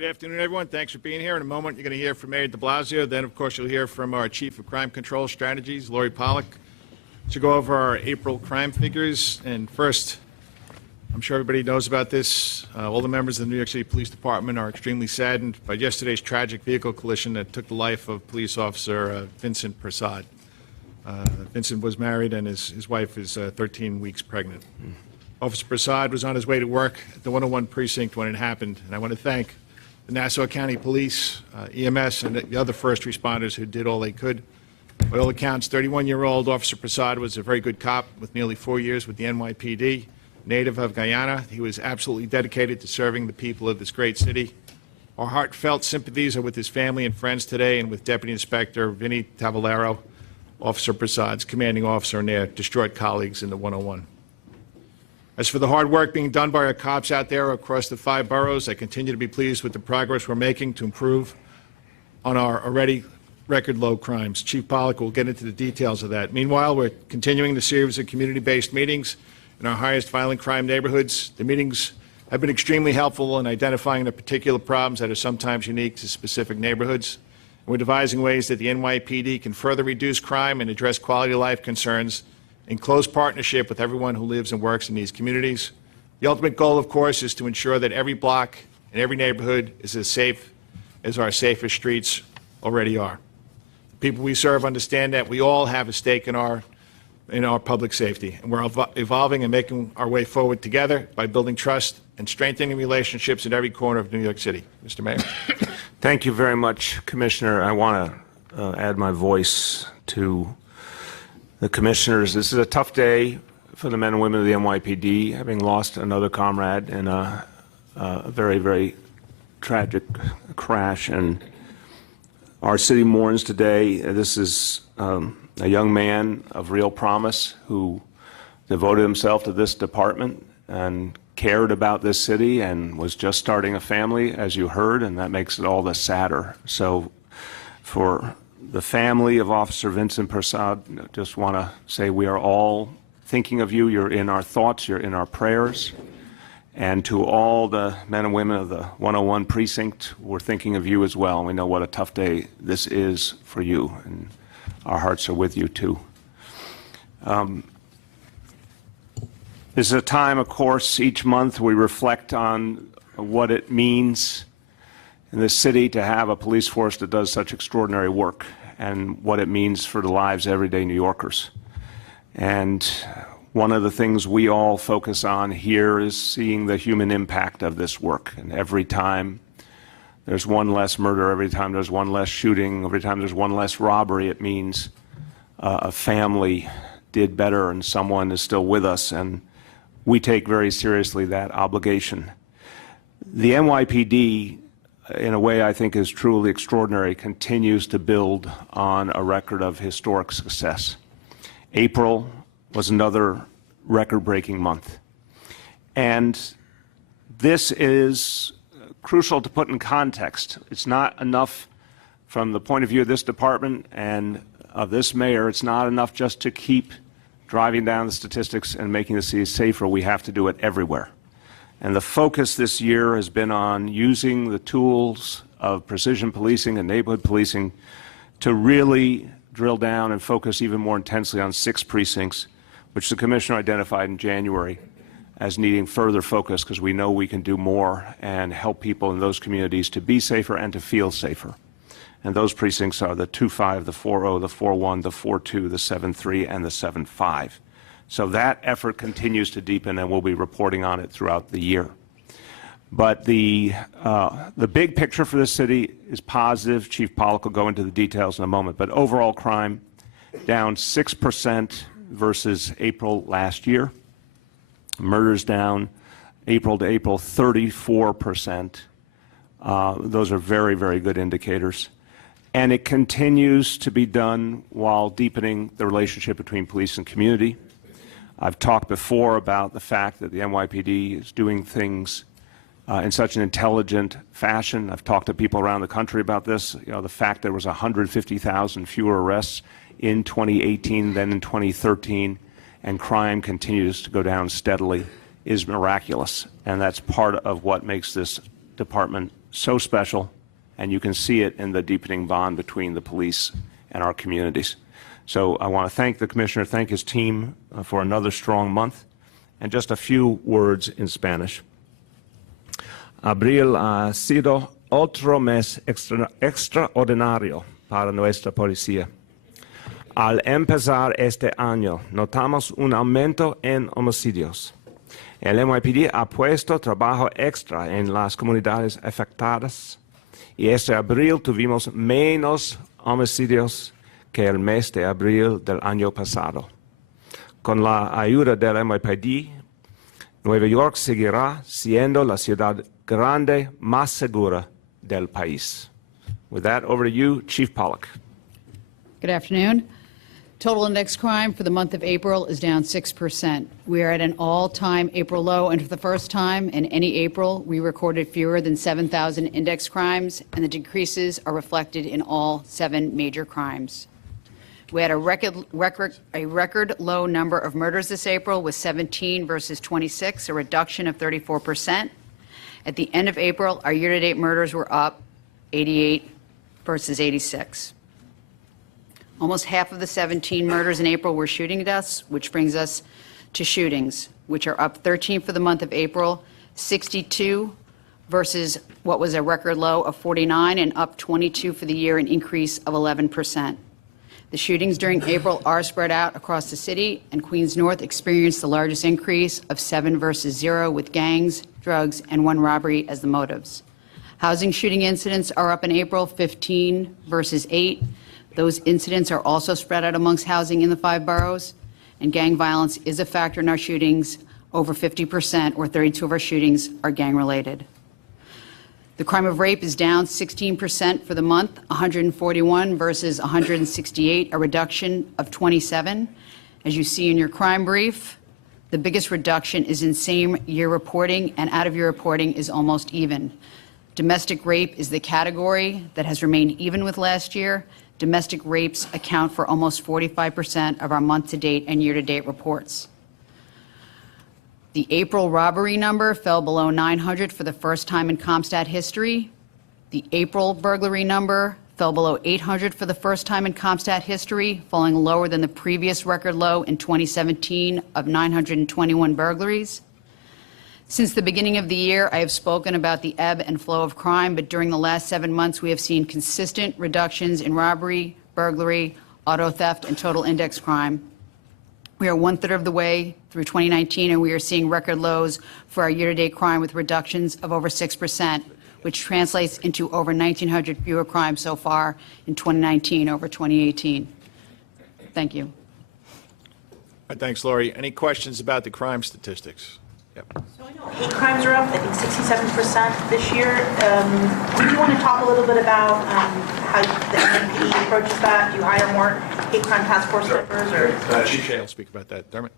Good afternoon, everyone. Thanks for being here. In a moment, you're going to hear from Mayor de Blasio. Then, of course, you'll hear from our Chief of Crime Control Strategies, Lori Pollack, to go over our April crime figures. And first, I'm sure everybody knows about this. All the members of the New York City Police Department are extremely saddened by yesterday's tragic vehicle collision that took the life of police officer Vincent Prasad. Vincent was married, and his wife is 13 weeks pregnant. Officer Prasad was on his way to work at the 101 precinct when it happened, and I want to thank the Nassau County Police, EMS, and the other first responders who did all they could. By all accounts, 31-year-old Officer Prasad was a very good cop with nearly 4 years with the NYPD, native of Guyana. He was absolutely dedicated to serving the people of this great city. Our heartfelt sympathies are with his family and friends today and with Deputy Inspector Vinny Tavallero, Officer Prasad's commanding officer, and their distraught colleagues in the 101. As for the hard work being done by our cops out there across the 5 boroughs, I continue to be pleased with the progress we're making to improve on our already record-low crimes. Chief Pollack will get into the details of that. Meanwhile, we're continuing the series of community-based meetings in our highest violent crime neighborhoods. The meetings have been extremely helpful in identifying the particular problems that are sometimes unique to specific neighborhoods. We're devising ways that the NYPD can further reduce crime and address quality of life concerns in close partnership with everyone who lives and works in these communities. The ultimate goal, of course, is to ensure that every block and every neighborhood is as safe as our safest streets already are. The people we serve understand that we all have a stake in our public safety, and we're evolving and making our way forward together by building trust and strengthening relationships in every corner of New York City. Mr. Mayor. Thank you very much, Commissioner. I want to add my voice to the commissioners. This is a tough day for the men and women of the NYPD, having lost another comrade in a very, very tragic crash. And our city mourns today. This is a young man of real promise who devoted himself to this department and cared about this city and was just starting a family, as you heard, and that makes it all the sadder. So for the family of Officer Vincent Prasad, just want to say we are all thinking of you. You're in our thoughts. You're in our prayers. And to all the men and women of the 101 precinct, we're thinking of you as well. And we know what a tough day this is for you. And our hearts are with you, too. This is a time, of course, each month we reflect on what it means in this city to have a police force that does such extraordinary work and what it means for the lives of everyday New Yorkers. And one of the things we all focus on here is seeing the human impact of this work. And every time there's one less murder, every time there's one less shooting, every time there's one less robbery, it means a family did better and someone is still with us. And we take very seriously that obligation. The NYPD, in a way I think is truly extraordinary, continues to build on a record of historic success. April was another record-breaking month. And this is crucial to put in context. It's not enough from the point of view of this department and of this mayor, it's not enough just to keep driving down the statistics and making the city safer. We have to do it everywhere. And the focus this year has been on using the tools of precision policing and neighborhood policing to really drill down and focus even more intensely on 6 precincts, which the Commissioner identified in January as needing further focus because we know we can do more and help people in those communities to be safer and to feel safer. And those precincts are the 2-5, the 4-0, the 4-1, the 4-2, the 7-3, and the 7-5. So that effort continues to deepen, and we'll be reporting on it throughout the year. But the big picture for this city is positive. Chief Pollack will go into the details in a moment. But overall crime down 6% versus April last year. Murders down April to April 34%. Those are very, very good indicators. And it continues to be done while deepening the relationship between police and community. I've talked before about the fact that the NYPD is doing things in such an intelligent fashion. I've talked to people around the country about this. You know, the fact there was 150,000 fewer arrests in 2018 than in 2013, and crime continues to go down steadily, is miraculous. And that's part of what makes this department so special, and you can see it in the deepening bond between the police and our communities. So I want to thank the Commissioner, thank his team for another strong month, and just a few words in Spanish. Abril ha sido otro mes extraordinario para nuestra policía. Al empezar este año, notamos un aumento en homicidios. El NYPD ha puesto trabajo extra en las comunidades afectadas y este abril tuvimos menos homicidios que el mes de abril del año pasado. Con la ayuda del NYPD, Nueva York seguirá siendo la ciudad grande más segura del país. With that, over to you, Chief Pollack. Good afternoon. Total index crime for the month of April is down 6%. We are at an all-time April low, and for the first time in any April, we recorded fewer than 7,000 index crimes, and the decreases are reflected in all 7 major crimes. We had a record low number of murders this April with 17 versus 26, a reduction of 34%. At the end of April, our year-to-date murders were up 88 versus 86. Almost half of the 17 murders in April were shooting deaths, which brings us to shootings, which are up 13 for the month of April, 62 versus what was a record low of 49, and up 22 for the year, an increase of 11%. The shootings during April are spread out across the city, and Queens North experienced the largest increase of 7 versus 0, with gangs, drugs, and 1 robbery as the motives. Housing shooting incidents are up in April, 15 versus 8. Those incidents are also spread out amongst housing in the 5 boroughs, and gang violence is a factor in our shootings. Over 50%, or 32 of our shootings, are gang-related. The crime of rape is down 16% for the month, 141 versus 168, a reduction of 27. As you see in your crime brief, the biggest reduction is in same-year reporting, and out-of-year reporting is almost even. Domestic rape is the category that has remained even with last year. Domestic rapes account for almost 45% of our month-to-date and year-to-date reports. The April robbery number fell below 900 for the first time in CompStat history. The April burglary number fell below 800 for the first time in CompStat history, falling lower than the previous record low in 2017 of 921 burglaries. Since the beginning of the year, I have spoken about the ebb and flow of crime, but during the last 7 months, we have seen consistent reductions in robbery, burglary, auto theft, and total index crime. We are 1/3 of the way through 2019, and we are seeing record lows for our year-to-date crime with reductions of over 6%, which translates into over 1,900 fewer crimes so far in 2019 over 2018. Thank you. All right, thanks, Lori. Any questions about the crime statistics? Yep. So I know hate crimes are up, I think 67% this year. Do you want to talk a little bit about how the NYPD approaches that? Do you hire more hate crime task force members? Or? Chief Shea will speak about that. Dermot?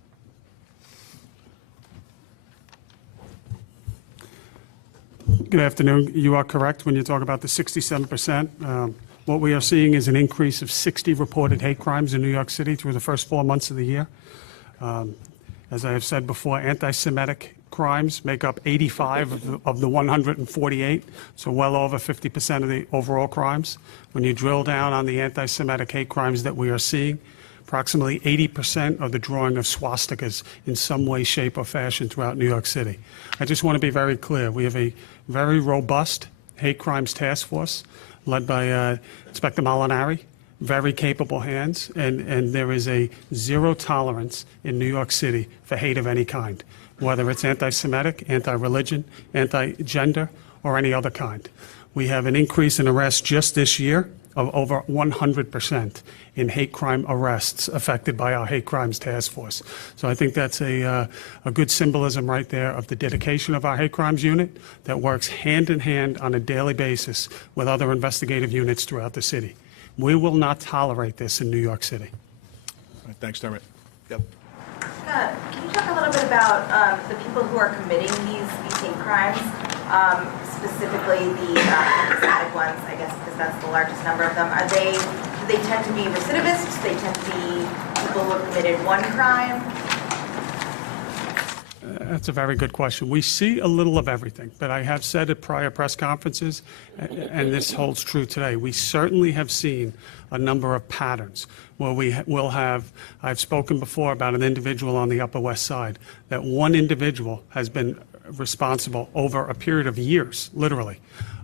Good afternoon. You are correct when you talk about the 67%. What we are seeing is an increase of 60 reported hate crimes in New York City through the first 4 months of the year. As I have said before, anti-Semitic crimes make up 85 of the 148, so well over 50% of the overall crimes. When you drill down on the anti-Semitic hate crimes that we are seeing, approximately 80% are the drawing of swastikas in some way, shape, or fashion throughout New York City. I just want to be very clear. We have a very robust hate crimes task force led by Inspector Molinari. Very capable hands, and there is a zero tolerance in New York City for hate of any kind, whether it's anti-Semitic, anti-religion, anti-gender, or any other kind. We have an increase in arrests just this year of over 100% in hate crime arrests affected by our hate crimes task force. So I think that's a good symbolism right there of the dedication of our hate crimes unit that works hand in hand on a daily basis with other investigative units throughout the city. We will not tolerate this in New York City. All right, thanks, Dermot. Yep. Can you talk a little bit about the people who are committing these hate crimes, specifically the static ones, I guess, because that's the largest number of them? Do they tend to be recidivists? They tend to be people who have committed one crime? That's a very good question. We see a little of everything, but I have said at prior press conferences, and this holds true today, we certainly have seen a number of patterns where we will have, I've spoken before about an individual on the Upper West Side, that one individual has been responsible over a period of years, literally,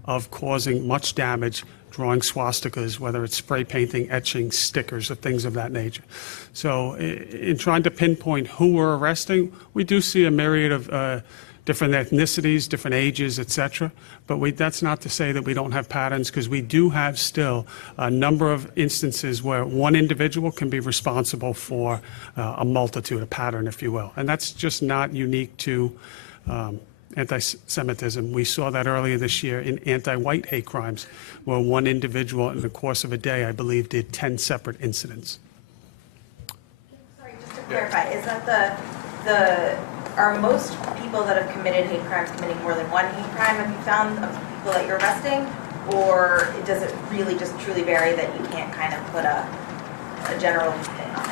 of causing much damage, drawing swastikas, whether it's spray painting, etching, stickers, or things of that nature. So in trying to pinpoint who we're arresting, we do see a myriad of different ethnicities, different ages, et cetera. But that's not to say that we don't have patterns, because we do have still a number of instances where one individual can be responsible for a multitude, a pattern, if you will. And that's just not unique to anti-Semitism. We saw that earlier this year in anti-white hate crimes, where one individual in the course of a day, I believe, did 10 separate incidents. Sorry, just to clarify, is that are most people that have committed hate crimes committing more than one hate crime? Have you found of people that you're arresting? Or does it really just truly vary that you can't kind of put a general thing on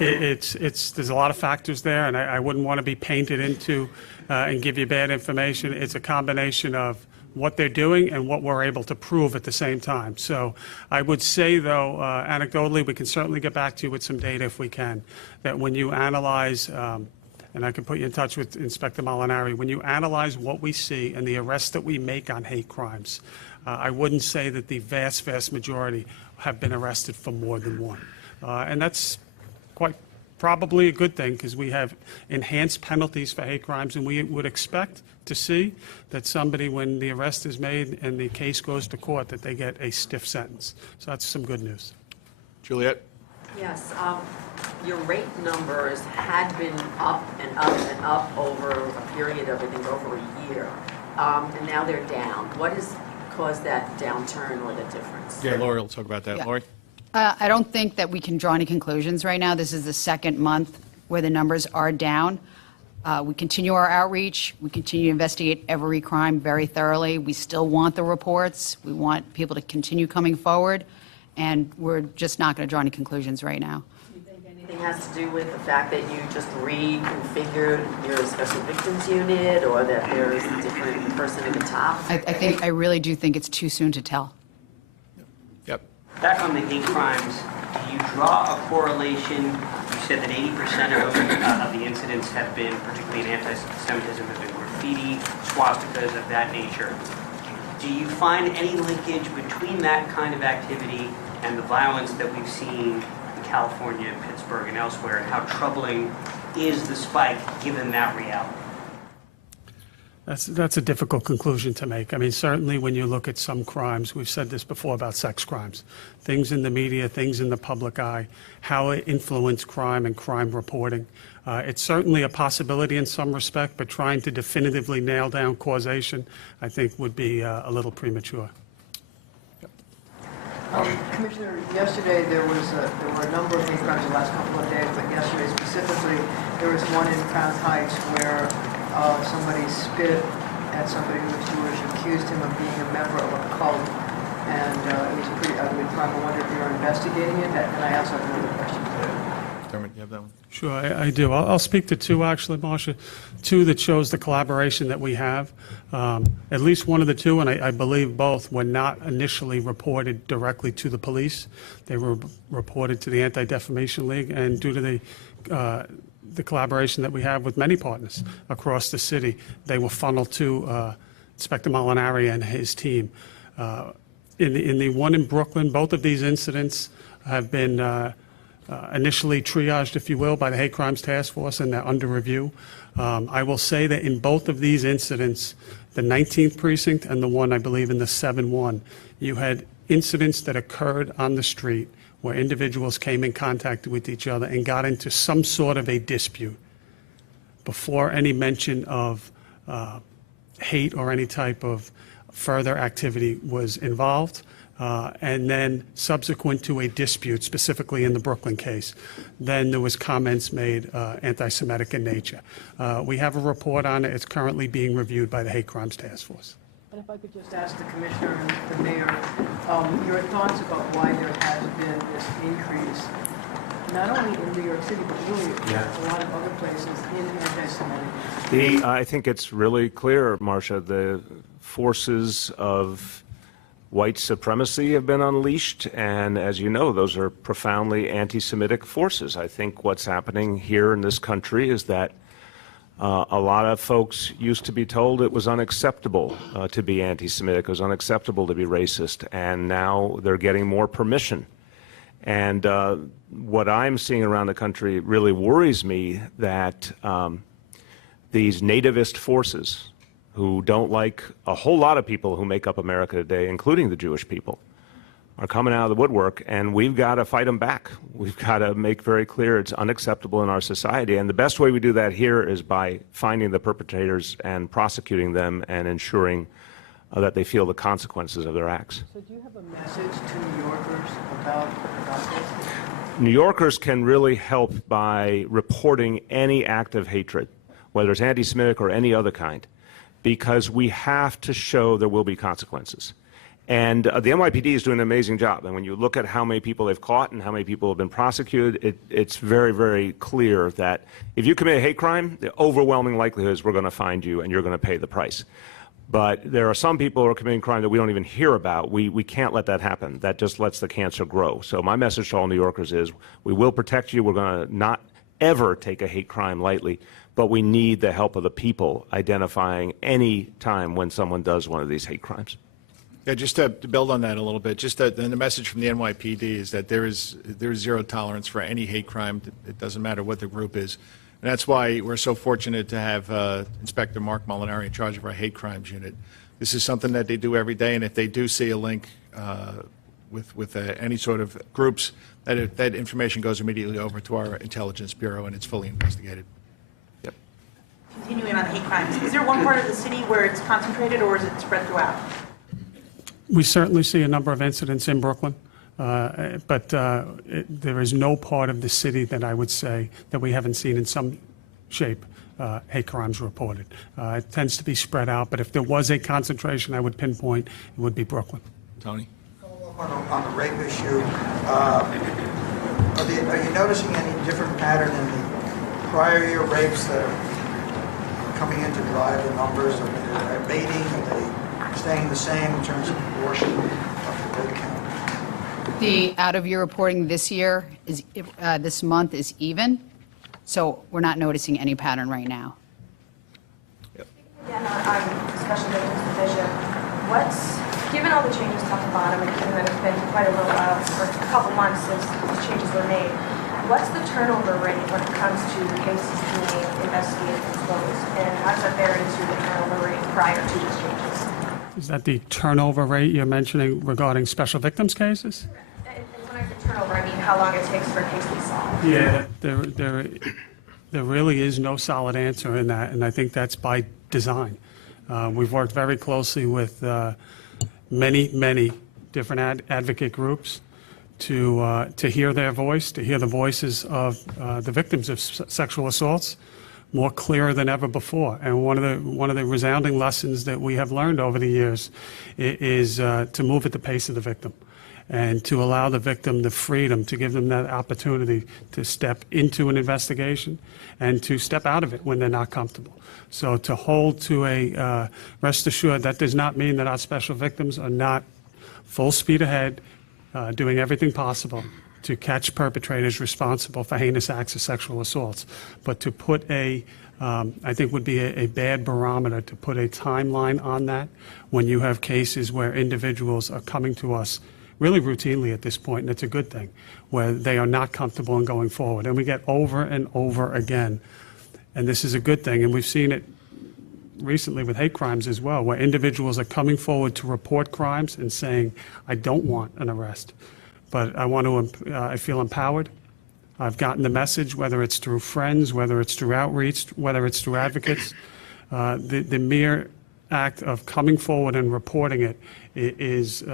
it? There's a lot of factors there, and I wouldn't want to be painted into and give you bad information. It's a combination of what they're doing and what we're able to prove at the same time. So I would say, though, anecdotally, we can certainly get back to you with some data if we can, that when you analyze, and I can put you in touch with Inspector Molinari, when you analyze what we see and the arrests that we make on hate crimes, I wouldn't say that the vast, vast majority have been arrested for more than one. And that's quite probably a good thing, because we have enhanced penalties for hate crimes, and we would expect to see that somebody, when the arrest is made and the case goes to court, that they get a stiff sentence. So that's some good news. Juliet? Yes, your rate numbers had been up and up and up over a period of, I think, over a year, and now they're down. What has caused that downturn or the difference? Yeah, Lori will talk about that. Yeah. Lori? I don't think that we can draw any conclusions right now. This is the second month where the numbers are down. We continue our outreach. We continue to investigate every crime very thoroughly. We still want the reports. We want people to continue coming forward, and we're just not going to draw any conclusions right now. Do you think anything has to do with the fact that you just reconfigured your special victims unit, or that there is a different person at the top? I really do think it's too soon to tell. Yep. Back on the hate crimes, do you draw a correlation? You said that 80% of the incidents have been, particularly in anti-Semitism, have been graffiti, swastikas of that nature. Do you find any linkage between that kind of activity and the violence that we've seen in California, Pittsburgh, and elsewhere, and how troubling is the spike given that reality? That's a difficult conclusion to make. I mean, certainly when you look at some crimes, we've said this before about sex crimes, things in the media, things in the public eye, how it influenced crime and crime reporting. It's certainly a possibility in some respect, but trying to definitively nail down causation, I think, would be a little premature. Commissioner, yesterday there were a number of hate crimes the last couple of days, but yesterday specifically there was one in Crown Heights where somebody spit at somebody who was Jewish, accused him of being a member of a cult, and it was a pretty ugly crime. I wonder if you're investigating it, and I also have another question. Dermot, you have that one? Sure, I do. I'll speak to two, actually, Marcia. Two that shows the collaboration that we have. At least one of the two, and I believe both, were not initially reported directly to the police. They were reported to the Anti-Defamation League, and due to the collaboration that we have with many partners across the city, they were funneled to Inspector Molinari and his team. In the one in Brooklyn, both of these incidents have been initially triaged, if you will, by the Hate Crimes Task Force, and they're under review. I will say that in both of these incidents, the 19th precinct and the one, I believe, in the 7-1, you had incidents that occurred on the street where individuals came in contact with each other and got into some sort of a dispute before any mention of hate or any type of further activity was involved. And then subsequent to a dispute, specifically in the Brooklyn case, then there was comments made anti-Semitic in nature. We have a report on it. It's currently being reviewed by the Hate Crimes Task Force. And if I could just ask the Commissioner and the Mayor, your thoughts about why there has been this increase not only in New York City, but really a lot of other places in anti-Semitic. I think it's really clear, Marcia, the forces of white supremacy have been unleashed, and as you know, those are profoundly anti-Semitic forces. I think what's happening here in this country is that a lot of folks used to be told it was unacceptable to be anti-Semitic, it was unacceptable to be racist, and now they're getting more permission. And what I'm seeing around the country really worries me, that these nativist forces who don't like a whole lot of people who make up America today, including the Jewish people, are coming out of the woodwork, and we've got to fight them back. We've got to make very clear it's unacceptable in our society, and the best way we do that here is by finding the perpetrators and prosecuting them and ensuring that they feel the consequences of their acts. So do you have a message to New Yorkers about this? New Yorkers can really help by reporting any act of hatred, whether it's anti-Semitic or any other kind, because we have to show there will be consequences. And the NYPD is doing an amazing job. And when you look at how many people they've caught and how many people have been prosecuted, it's very, very clear that if you commit a hate crime, the overwhelming likelihood is we're going to find you and you're going to pay the price. But there are some people who are committing crime that we don't even hear about. We can't let that happen. That just lets the cancer grow. So my message to all New Yorkers is we will protect you. We're going to not ever take a hate crime lightly, but we need the help of the people identifying any time when someone does one of these hate crimes. Yeah, just to build on that a little bit, just that the message from the NYPD is that there is zero tolerance for any hate crime. It doesn't matter what the group is. And that's why we're so fortunate to have Inspector Mark Molinari in charge of our hate crimes unit. This is something that they do every day, and if they do see a link with any sort of groups, that information goes immediately over to our Intelligence Bureau, and it's fully investigated. Yep. Continuing on hate crimes, is there one part of the city where it's concentrated, or is it spread throughout? We certainly see a number of incidents in Brooklyn, but there is no part of the city that I would say that we haven't seen in some shape hate crimes reported. It tends to be spread out, but if there was a concentration I would pinpoint, it would be Brooklyn. Tony? On the rape issue, are you noticing any different pattern in the prior year rapes that are coming in to drive the numbers? Are they abating? Are they staying the same in terms of proportion of the rape count? The out-of-year reporting this year is, this month is even, so we're not noticing any pattern right now. Again, on Special Victims Division, given all the changes top to bottom, and given that it's been quite a little while, for a couple months since these changes were made, what's the turnover rate when it comes to cases being investigated and closed, and how does that vary to the turnover rate prior to these changes? Is that the turnover rate you're mentioning regarding special victims cases? And when I say turnover, I mean how long it takes for a case to be solved. Yeah, there really is no solid answer in that, and I think that's by design. We've worked very closely with many different advocate groups to hear their voice, to hear the voices of the victims of sexual assaults more clearer than ever before. And one of the resounding lessons that we have learned over the years is to move at the pace of the victim and to allow the victim the freedom, to give them that opportunity to step into an investigation and to step out of it when they're not comfortable. So to hold to a rest assured, that does not mean that our special victims are not full speed ahead, doing everything possible to catch perpetrators responsible for heinous acts of sexual assaults. But to put I think would be a bad barometer to put a timeline on that when you have cases where individuals are coming to us really routinely at this point, and it's a good thing, where they are not comfortable in going forward. And we get over and over again, and this is a good thing, and we've seen it recently with hate crimes as well, where individuals are coming forward to report crimes and saying, I don't want an arrest, but I feel empowered. I've gotten the message, whether it's through friends, whether it's through outreach, whether it's through advocates. The mere act of coming forward and reporting it is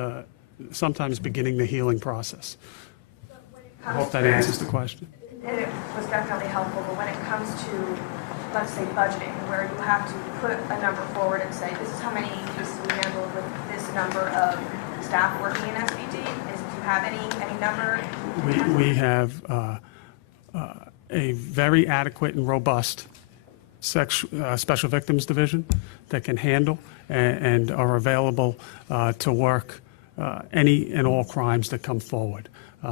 sometimes beginning the healing process. I hope that answers the question. And it was definitely helpful, but when it comes to, let's say, budgeting, where you have to put a number forward and say, this is how many cases we handled with this number of staff working in SVD, do you have any number? We have a very adequate and robust Special Victims Division that can handle and are available to work any and all crimes that come forward.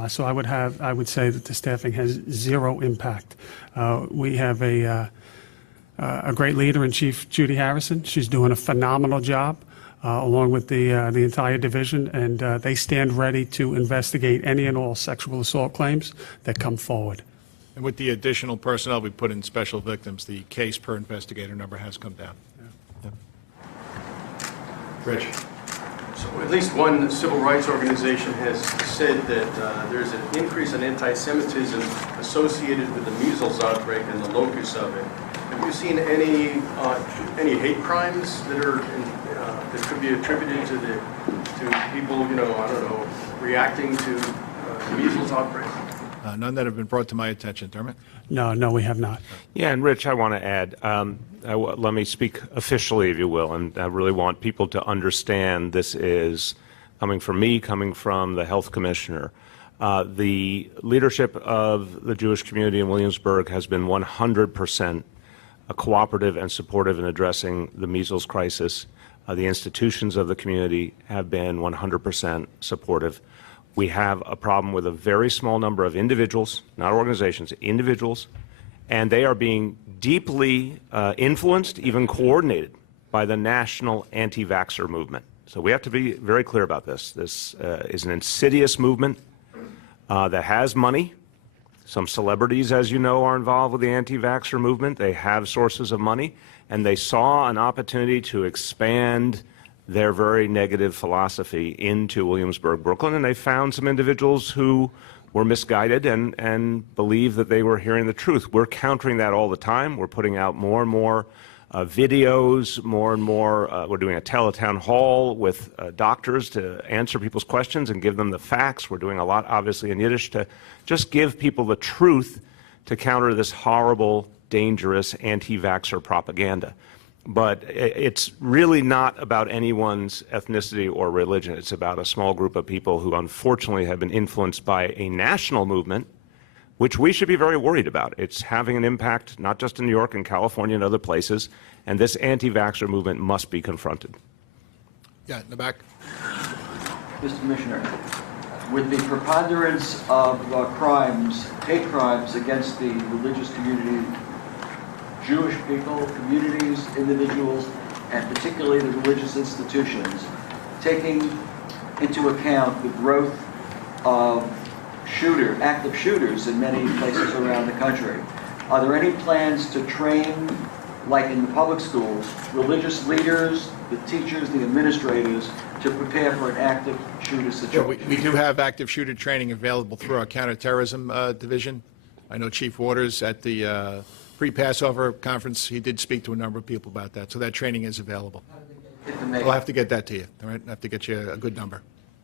So I would say that the staffing has zero impact. We have a great leader in Chief Judy Harrison. She's doing a phenomenal job, along with the entire division, and they stand ready to investigate any and all sexual assault claims that come forward. And with the additional personnel we put in special victims, the case per investigator number has come down. Yeah. Rich? So at least one civil rights organization has said that there's an increase in anti-Semitism associated with the measles outbreak and the locus of it. Have you seen any hate crimes that are that could be attributed to people, I don't know, reacting to the measles outbreak? None that have been brought to my attention. Dermot? No, we have not. Yeah, and Rich, I want to add, let me speak officially, if you will, and I really want people to understand this is coming from me, coming from the health commissioner. The leadership of the Jewish community in Williamsburg has been 100% cooperative and supportive in addressing the measles crisis. The institutions of the community have been 100% supportive. We have a problem with a very small number of individuals, not organizations, individuals, and they are being deeply influenced, even coordinated, by the national anti-vaxxer movement. So we have to be very clear about this. This is an insidious movement that has money. Some celebrities, as you know, are involved with the anti-vaxxer movement. They have sources of money, and they saw an opportunity to expand their very negative philosophy into Williamsburg, Brooklyn, and they found some individuals who were misguided and believed that they were hearing the truth. We're countering that all the time. We're putting out more and more videos, more and more. We're doing a teletown hall with doctors to answer people's questions and give them the facts. We're doing a lot, obviously, in Yiddish to just give people the truth to counter this horrible, dangerous anti-vaxxer propaganda. But it's really not about anyone's ethnicity or religion. It's about a small group of people who unfortunately have been influenced by a national movement, which we should be very worried about. It's having an impact not just in New York and California and other places, and this anti-vaxxer movement must be confronted. Yeah, in the back. Mr. Commissioner, with the preponderance of crimes, hate crimes against the religious community, Jewish people, communities, individuals, and particularly the religious institutions, taking into account the growth of active shooters in many places around the country, are there any plans to train, like in the public schools, religious leaders, the teachers, the administrators, to prepare for an active shooter situation? Yeah, we do have active shooter training available through our counterterrorism division. I know Chief Waters at the pre-Passover conference, he did speak to a number of people about that, so that training is available. We'll have to get that to you, all right? I'll have to get you a good number.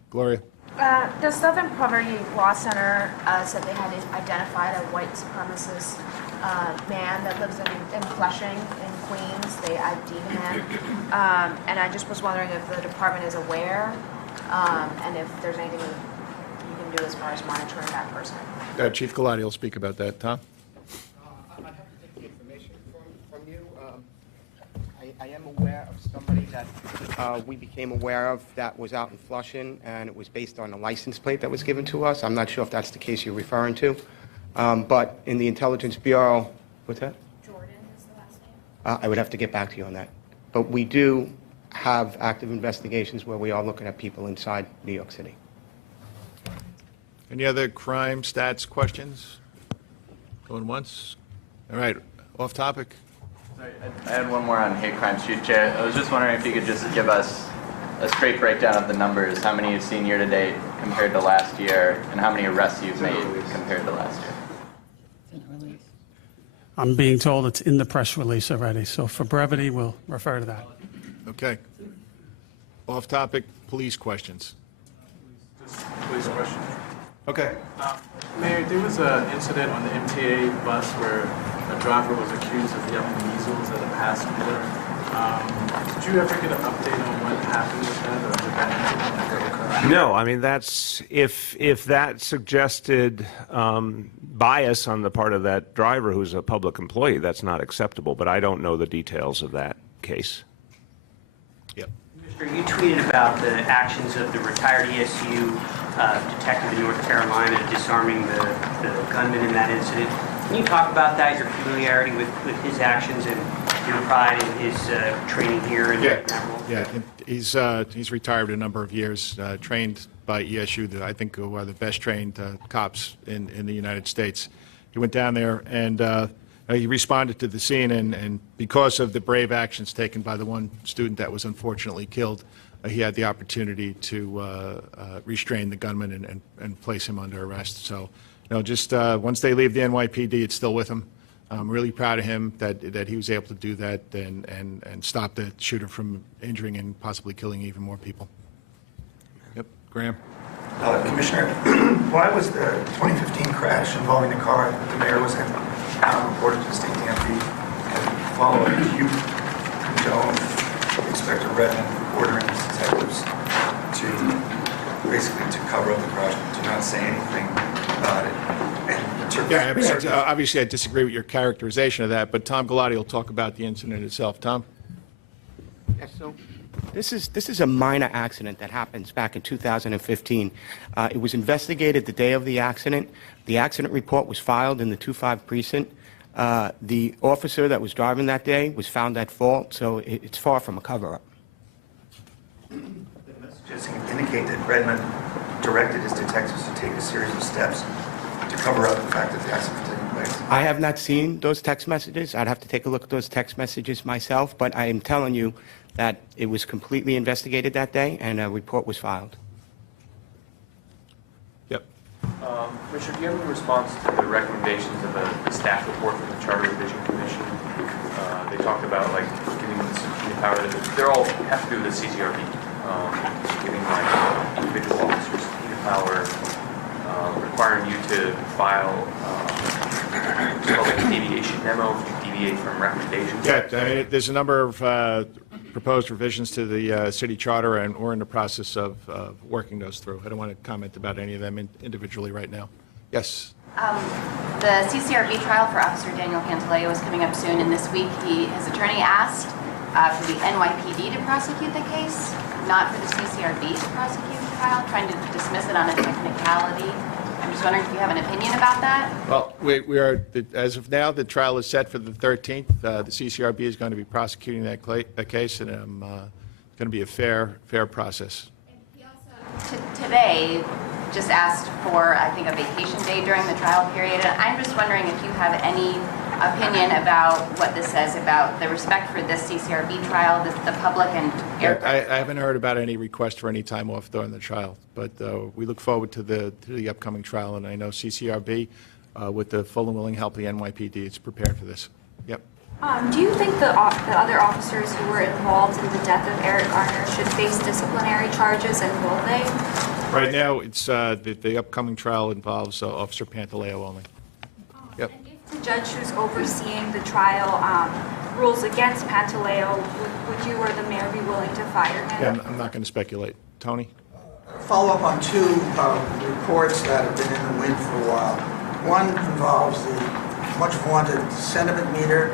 Gloria? The Southern Poverty Law Center said they had identified a white supremacist man that lives in Flushing, in Queens. They ID'd him. And I just was wondering if the department is aware and if there's anything you can do as far as monitoring that person. Chief Galati will speak about that. Tom? I'd have to take the information from you. I am aware of somebody that we became aware of that was out in Flushing, and it was based on a license plate that was given to us. I'm not sure if that's the case you're referring to. But in the Intelligence Bureau, what's that? Jordan is the last name. I would have to get back to you on that. But we do have active investigations where we are looking at people inside New York City. Any other crime stats questions? Going once? All right, off topic. I had one more on hate crimes, Chief Chair. I was just wondering if you could just give us a straight breakdown of the numbers, how many you've seen year to date compared to last year, and how many arrests you've made compared to last year. I'm being told it's in the press release already, so for brevity, we'll refer to that. Okay. Off topic, police questions. Police question. Okay. Mayor, there was an incident on the MTA bus where a driver was accused of getting measles as a passenger. Did you ever get an update on what happened with that, or did that never occur? No, I mean, that's, if that suggested bias on the part of that driver who's a public employee, that's not acceptable, but I don't know the details of that case. Yep. Commissioner, you tweeted about the actions of the retired ESU detective in North Carolina disarming the gunman in that incident. Can you talk about that, your familiarity with his actions and your pride in his training here in that role? Yeah, he's retired a number of years, trained by ESU, I think who are the best trained cops in the United States. He went down there and he responded to the scene, and because of the brave actions taken by the one student that was unfortunately killed, he had the opportunity to restrain the gunman and place him under arrest. So, just once they leave the NYPD, it's still with him. I'm really proud of him that he was able to do that and stop the shooter from injuring and possibly killing even more people. Yep, Graham. Commissioner, why was the 2015 crash involving the car that the mayor was in reported to the state DMV and following? You condone Inspector Redmond ordering his detectives to basically to cover up the crash, to not say anything about it. Yeah, I mean, obviously I disagree with your characterization of that, but Tom Galati will talk about the incident itself. Tom? Yes, so this is a minor accident that happens back in 2015. It was investigated the day of the accident. The accident report was filed in the 2-5 precinct. The officer that was driving that day was found at fault, so it's far from a cover-up. The messages indicate that Redmond directed his detectives to take a series of steps to cover up the fact that the accident took place. I have not seen those text messages. I'd have to take a look at those text messages myself, but I am telling you that it was completely investigated that day and a report was filed. Yep. Commissioner, do you have any response to the recommendations of a staff report from the Charter Revision Commission? They talked about giving them subpoena power. They're all have to do with the CCRB, giving individual officers subpoena power, requiring you to file what's called a deviation memo if you deviate from recommendations. Yeah, I mean, there's a number of proposed revisions to the city charter, and we're in the process of working those through. I don't want to comment about any of them individually right now. Yes? The CCRB trial for Officer Daniel Pantaleo is coming up soon, and this week his attorney asked for the NYPD to prosecute the case, not for the CCRB to prosecute the trial, trying to dismiss it on a technicality. I'm just wondering if you have an opinion about that? Well, we are, as of now, the trial is set for the 13th. The CCRB is going to be prosecuting that case, and it's going to be a fair process. He also, today, just asked for, I think, a vacation day during the trial period. And I'm just wondering if you have any opinion about what this says about the respect for this CCRB trial, the public and I haven't heard about any request for any time off during the trial, but we look forward to the upcoming trial, and I know CCRB, with the full and willing help of the NYPD, is prepared for this. Yep. Do you think the other officers who were involved in the death of Eric Garner should face disciplinary charges, and will they? Right now, it's the upcoming trial involves Officer Pantaleo only. Yep. And if the judge who's overseeing the trial rules against Pantaleo, would you or the mayor be willing to fire him? Yeah, I'm not going to speculate. Tony? Follow up on two reports that have been in the wind for a while. One involves the much vaunted sentiment meter.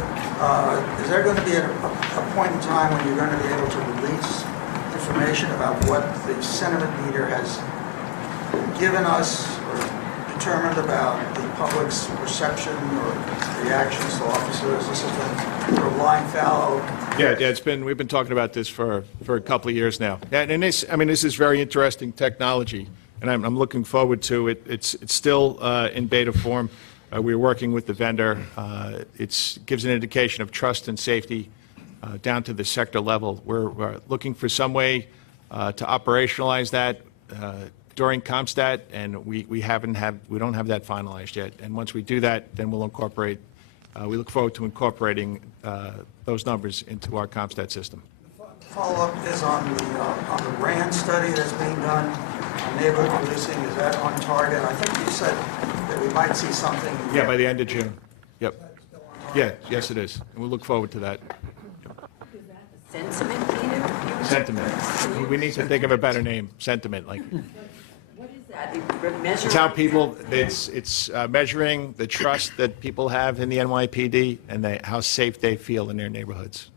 Is there going to be a point in time when you're going to be able to release information about what the sentiment meter has given us or determined about the public's perception or reactions to officers? This has been sort of lying fallow. Yeah, we've been talking about this for a couple of years now. And this is very interesting technology, and I'm looking forward to it. It's still in beta form. We're working with the vendor. It gives an indication of trust and safety down to the sector level. We're looking for some way to operationalize that during CompStat, and we don't have that finalized yet. And once we do that, then we'll incorporate. We look forward to incorporating those numbers into our CompStat system. Follow-up is on the RAND study that's being done on neighborhood policing. Is that on target? I think you said that we might see something. Yeah, by the end of June. Yep. Yeah, yes it is. And we look forward to that. Sentiment meter? Sentiment. We need to think of a better name, sentiment, like. What is that? Measuring- It's how people, it's measuring the trust that people have in the NYPD and how safe they feel in their neighborhoods.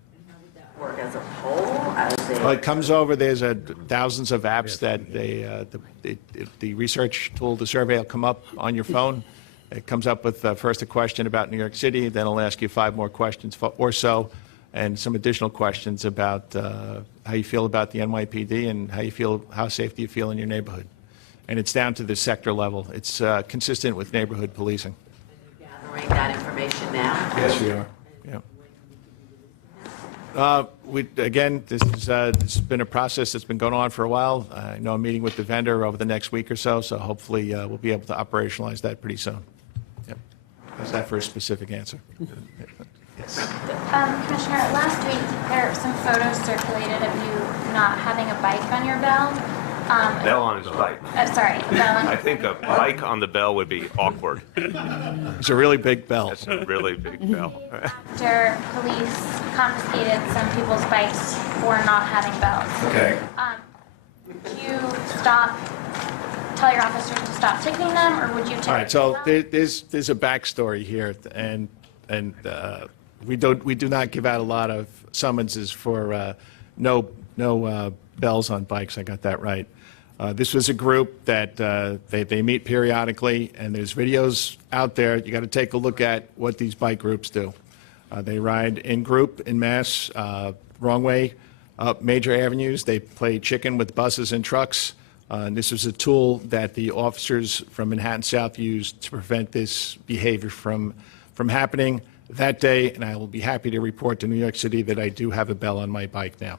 Work as a poll, as a... Well, it comes over, there's thousands of apps that the research tool, the survey will come up on your phone. It comes up with first a question about New York City, then it'll ask you 5 more questions or so, and some additional questions about how you feel about the NYPD and how safe do you feel in your neighborhood. And it's down to the sector level. It's consistent with neighborhood policing. Gathering that information now? Yes, we are. Again, this has been a process that's been going on for a while. I know I'm meeting with the vendor over the next week or so, so hopefully we'll be able to operationalize that pretty soon. Yep. How's that for a specific answer? Yes. Commissioner, last week there were some photos circulated of you not having a bike on your bell. Bell on his bike. Sorry, bell on. I think a bike on the bell would be awkward. It's a really big bell. It's a really big bell. After police confiscated some people's bikes for not having bells. Okay. Would you tell your officers to stop ticketing them, or would you ticket All right, so them? there's a backstory here, and we do not give out a lot of summonses for no bells on bikes. I got that right. This was a group that they meet periodically, and there's videos out there. You got to take a look at what these bike groups do. They ride in group, in mass, wrong way, up major avenues. They play chicken with buses and trucks. And this was a tool that the officers from Manhattan South used to prevent this behavior from happening that day. And I will be happy to report to New York City that I do have a bell on my bike now.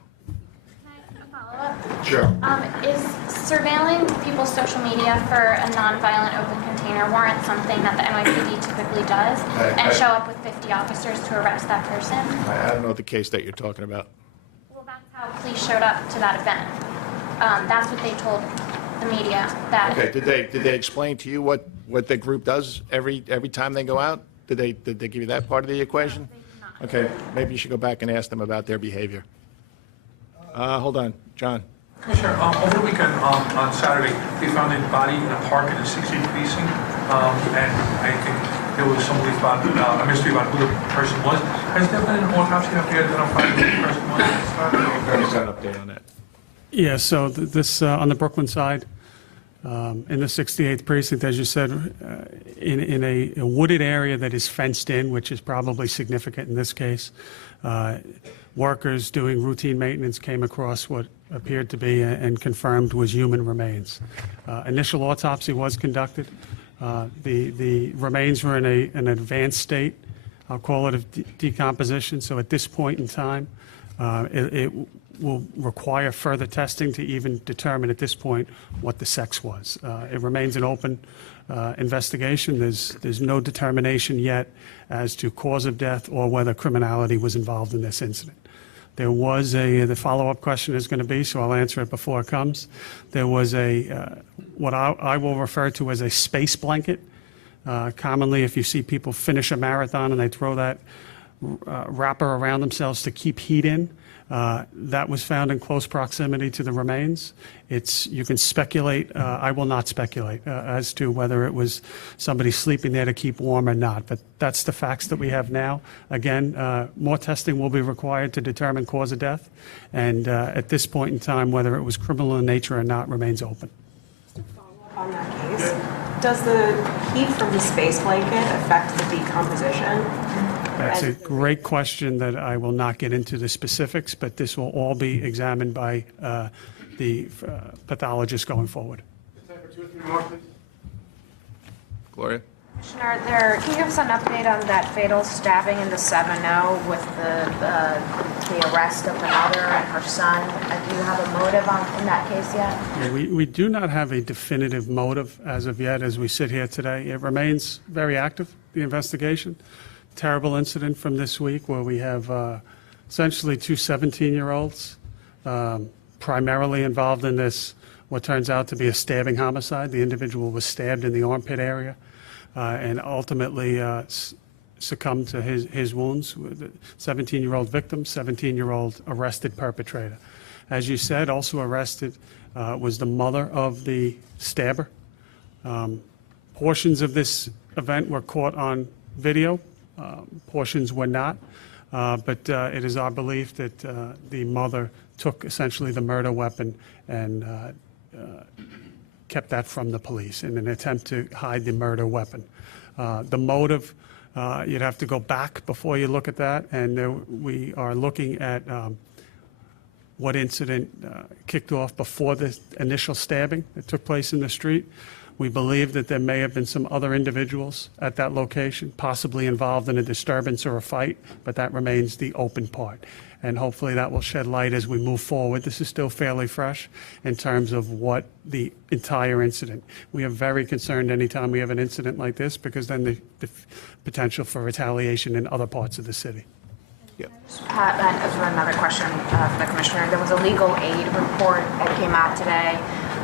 Sure. Is surveilling people's social media for a nonviolent open container warrant something that the NYPD typically does, and show up with 50 officers to arrest that person? I don't know the case that you're talking about. Well, that's how police showed up to that event. That's what they told the media. That Okay. Did they explain to you what the group does every time they go out? Did they give you that part of the equation? Okay. Maybe you should go back and ask them about their behavior. Hold on, John. Commissioner, over the weekend, on Saturday, they found a body in a park in the 16th precinct, and I think there was some belief about a mystery about who the person was. Has there been an autopsy after you identified who the person was? Just got an update on that. Yeah, so this, on the Brooklyn side, in the 68th precinct, as you said, in a wooded area that is fenced in, which is probably significant in this case, workers doing routine maintenance came across what appeared to be and confirmed was human remains. Initial autopsy was conducted. The remains were in an advanced state, I'll call it, of decomposition. So at this point in time, it will require further testing to even determine at this point what the sex was. It remains an open investigation. There's no determination yet as to cause of death or whether criminality was involved in this incident. There was the follow-up question is going to be, so I'll answer it before it comes. There was what I will refer to as a space blanket. Commonly, if you see people finish a marathon and they throw that wrapper around themselves to keep heat in, that was found in close proximity to the remains. You can speculate, I will not speculate, as to whether it was somebody sleeping there to keep warm or not, but that's the facts that we have now. Again, more testing will be required to determine cause of death, and at this point in time, whether it was criminal in nature or not remains open. On that case, does the heat from the space blanket affect the decomposition? That's a great question that I will not get into the specifics, but this will all be examined by the pathologist going forward. Time for 2 or 3 more, please. Gloria? Commissioner, can you give us an update on that fatal stabbing in the 7-0 with the arrest of the mother and her son? Do you have a motive in that case yet? Yeah, we do not have a definitive motive as of yet as we sit here today. It remains very active, the investigation. Terrible incident from this week where we have essentially 2 17-year-olds primarily involved in this, what turns out to be a stabbing homicide. The individual was stabbed in the armpit area and ultimately succumbed to his wounds. 17-year-old victim, 17-year-old arrested perpetrator. As you said, also arrested was the mother of the stabber. Portions of this event were caught on video, portions were not, but it is our belief that the mother took essentially the murder weapon and kept that from the police in an attempt to hide the murder weapon. The motive, you'd have to go back before you look at that, and we are looking at what incident kicked off before the initial stabbing that took place in the street. We believe that there may have been some other individuals at that location, possibly involved in a disturbance or a fight, but that remains the open part. And hopefully that will shed light as we move forward. This is still fairly fresh in terms of what the entire incident. We are very concerned anytime we have an incident like this, because then the potential for retaliation in other parts of the city. Pat, as for another question for the commissioner, there was a legal aid report that came out today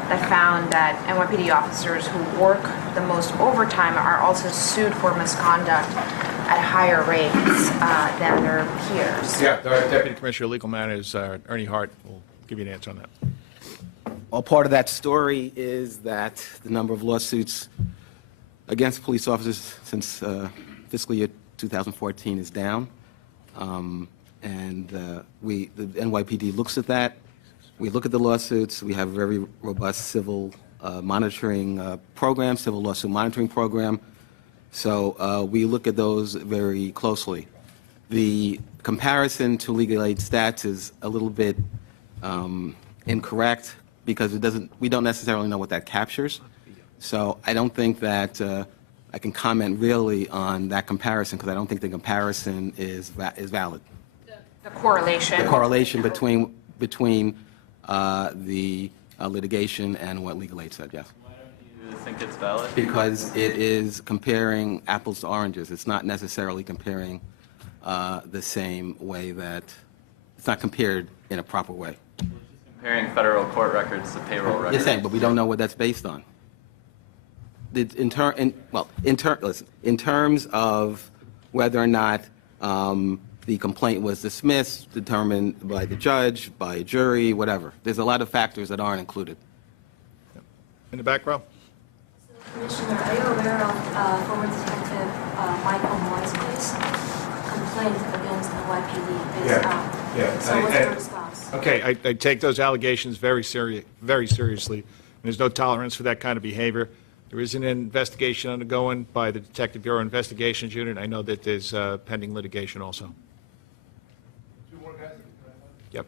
that found that NYPD officers who work the most overtime are also sued for misconduct at higher rates than their peers. Yeah, our Deputy Commissioner of Legal Matters, Ernie Hart, will give you an answer on that. Well, part of that story is that the number of lawsuits against police officers since fiscal year 2014 is down. The NYPD looks at that. We look at the lawsuits. We have a very robust civil monitoring program, civil lawsuit monitoring program. So we look at those very closely. The comparison to legal aid stats is a little bit incorrect because we don't necessarily know what that captures. So I don't think that I can comment really on that comparison because I don't think the comparison is valid. The correlation. The correlation between the litigation and what legal aid said, yes. Do you think it's valid? Because it is comparing apples to oranges. It's not necessarily comparing the same way that, it's not compared in a proper way. Comparing federal court records to payroll records. You're saying, but we don't know what that's based on. In terms of whether or not the complaint was dismissed, determined by the judge, by a jury, whatever. There's a lot of factors that aren't included. In the back row. Commissioner, are you aware of former Detective Michael Moore's case? Complaint against the NYPD based on. Yeah. So what's your response? Okay, I take those allegations very seriously. And there's no tolerance for that kind of behavior. There is an investigation undergoing by the Detective Bureau Investigations Unit. I know that there's pending litigation also. Yep.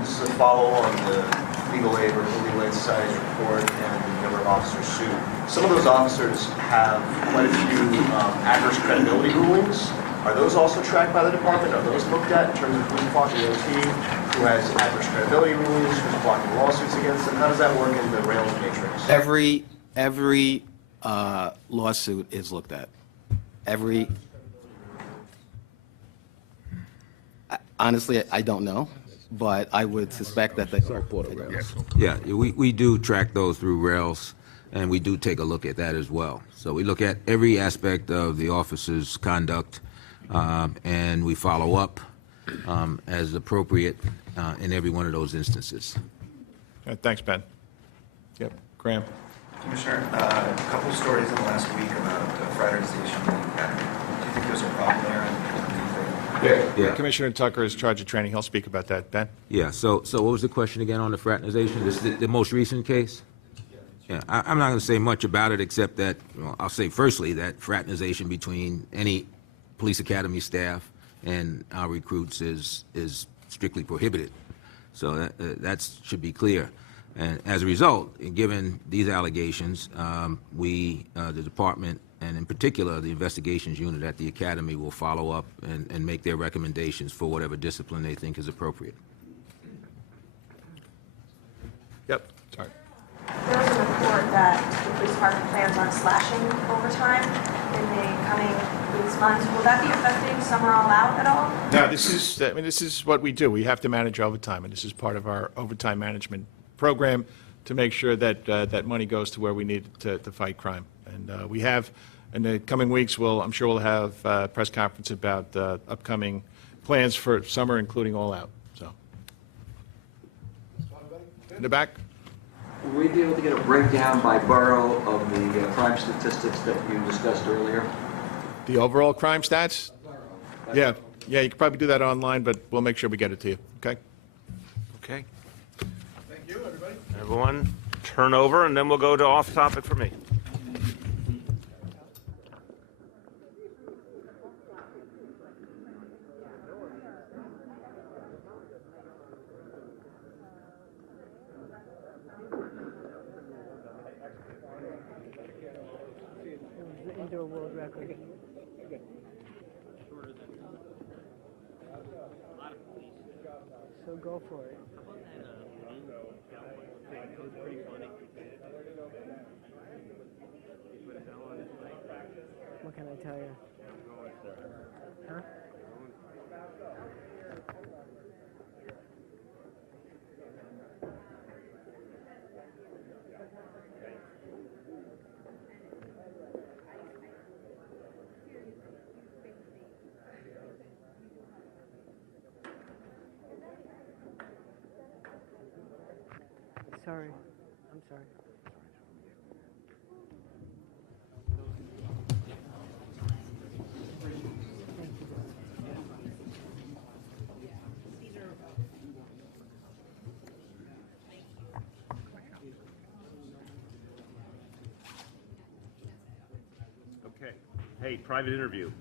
This is a follow on the Legal Aid Society's report and the number of officers sued. Some of those officers have quite a few adverse credibility rulings. Are those also tracked by the department? Are those looked at in terms of who's blocking the OT, who has adverse credibility rulings, who's blocking lawsuits against them? How does that work in the Rails matrix? Every lawsuit is looked at. Honestly, I don't know, but I would suspect that they are. Yeah, we do track those through Rails, and we do take a look at that as well. So we look at every aspect of the officer's conduct, and we follow up as appropriate in every one of those instances. Thanks, Ben. Yep, Graham. Commissioner, a couple of stories in the last week about fraternization in the academy. Do you think there's a problem there? Yeah. Commissioner Tucker is in charge of training. He'll speak about that. Ben? Yeah, so what was the question again on the fraternization? This is the most recent case? Yeah, I'm not going to say much about it except that, I'll say firstly that fraternization between any police academy staff and our recruits is strictly prohibited. So that should be clear. And as a result, given these allegations, the department, and in particular the investigations unit at the academy, will follow up and make their recommendations for whatever discipline they think is appropriate. Yep, sorry. There was a report that the police department plans on slashing overtime in the coming weeks, months. Will that be affecting summer all out at all? No, this is what we do. We have to manage overtime, and this is part of our overtime management program to make sure that that money goes to where we need it to fight crime. And we have In the coming weeks, I'm sure we'll have a press conference about upcoming plans for summer, including all out. So, in the back. Will we be able to get a breakdown by borough of the crime statistics that you discussed earlier? The overall crime stats? Yeah, you could probably do that online, but we'll make sure we get it to you, okay? Okay. Thank you, everybody. Everyone, turn over, and then we'll go to off topic for me. Indoor world record. So go for it. What can I tell you? Huh? Sorry. I'm sorry. Okay. Hey, private interview.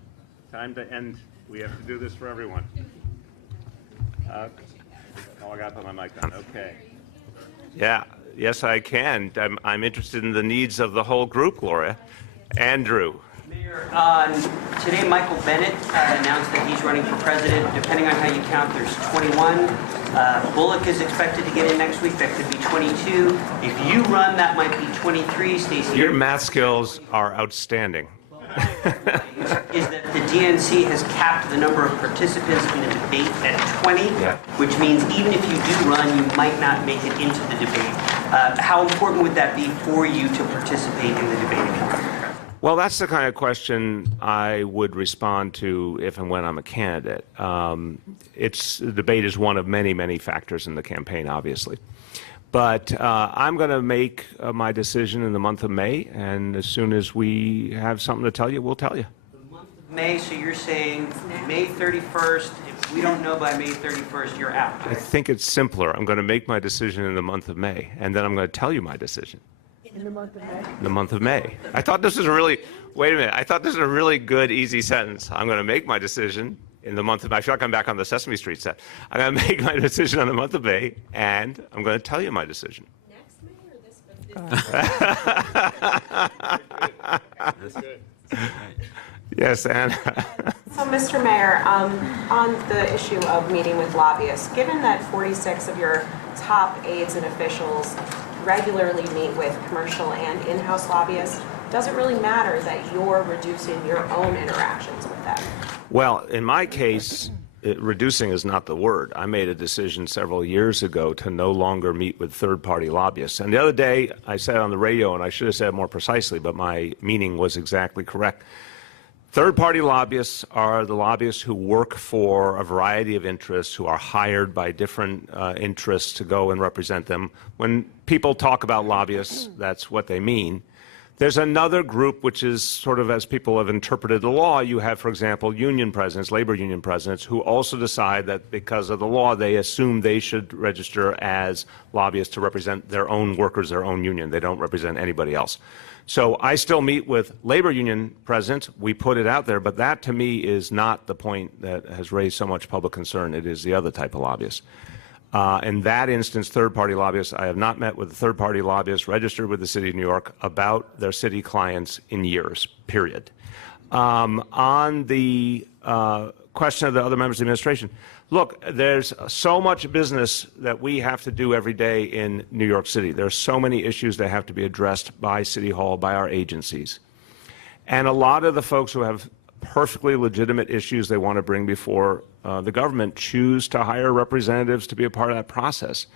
Time to end. We have to do this for everyone. Oh, I got to put my mic on. Okay. Yeah. Yes, I can. I'm interested in the needs of the whole group, Gloria. Andrew. Mayor, today Michael Bennett announced that he's running for president. Depending on how you count, there's 21. Bullock is expected to get in next week. That could be 22. If you run, that might be 23. Stacey. Your math skills are outstanding. Is that the DNC has capped the number of participants in a debate at 20, which means even if you do run, you might not make it into the debate. How important would that be for you to participate in the debate? Well, that's the kind of question I would respond to if and when I'm a candidate. The debate is one of many, many factors in the campaign, obviously. But I'm going to make my decision in the month of May, and as soon as we have something to tell you, we'll tell you. May, so you're saying May 31st. If we don't know by May 31st, you're out. I think it's simpler. I'm going to make my decision in the month of May, and then I'm going to tell you my decision. In the month of May? In the month of May. I thought this was a really, wait a minute, I thought this was a really good, easy sentence. I'm going to make my decision in the month of May. I feel like I'm back on the Sesame Street set. I'm going to make my decision on the month of May, and I'm going to tell you my decision. Next May or this? That's good. Yes, Anna. So, Mr. Mayor, on the issue of meeting with lobbyists, given that 46 of your top aides and officials regularly meet with commercial and in-house lobbyists, does it really matter that you're reducing your own interactions with them? Well, in my case, reducing is not the word. I made a decision several years ago to no longer meet with third-party lobbyists. And the other day, I said on the radio, and I should have said it more precisely, but my meaning was exactly correct. Third-party lobbyists are the lobbyists who work for a variety of interests, who are hired by different interests to go and represent them. When people talk about lobbyists, that's what they mean. There's another group which is sort of, as people have interpreted the law, you have, for example, union presidents, labor union presidents, who also decide that because of the law, they assume they should register as lobbyists to represent their own workers, their own union. They don't represent anybody else. So I still meet with labor union presidents. We put it out there, but that to me is not the point that has raised so much public concern. It is the other type of lobbyists. In that instance, third-party lobbyists, I have not met with a third-party lobbyist registered with the City of New York about their city clients in years, period. On the question of the other members of the administration, look, there's so much business that we have to do every day in New York City. There are so many issues that have to be addressed by City Hall, by our agencies. And a lot of the folks who have perfectly legitimate issues they want to bring before the government choose to hire representatives to be a part of that process.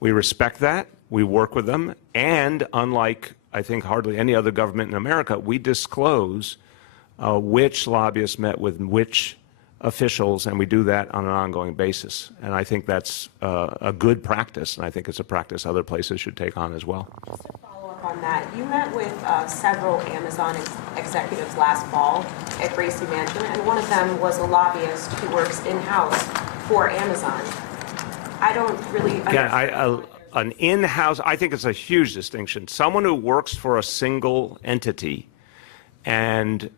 We respect that. We work with them. And unlike I think, hardly any other government in America, we disclose which lobbyists met with which officials, and we do that on an ongoing basis. And I think that's a good practice, and I think it's a practice other places should take on as well. Follow up on that. You met with several Amazon executives last fall at Gracie Mansion, and one of them was a lobbyist who works in-house for Amazon. I don't really understand. An in-house, I think it's a huge distinction. Someone who works for a single entity and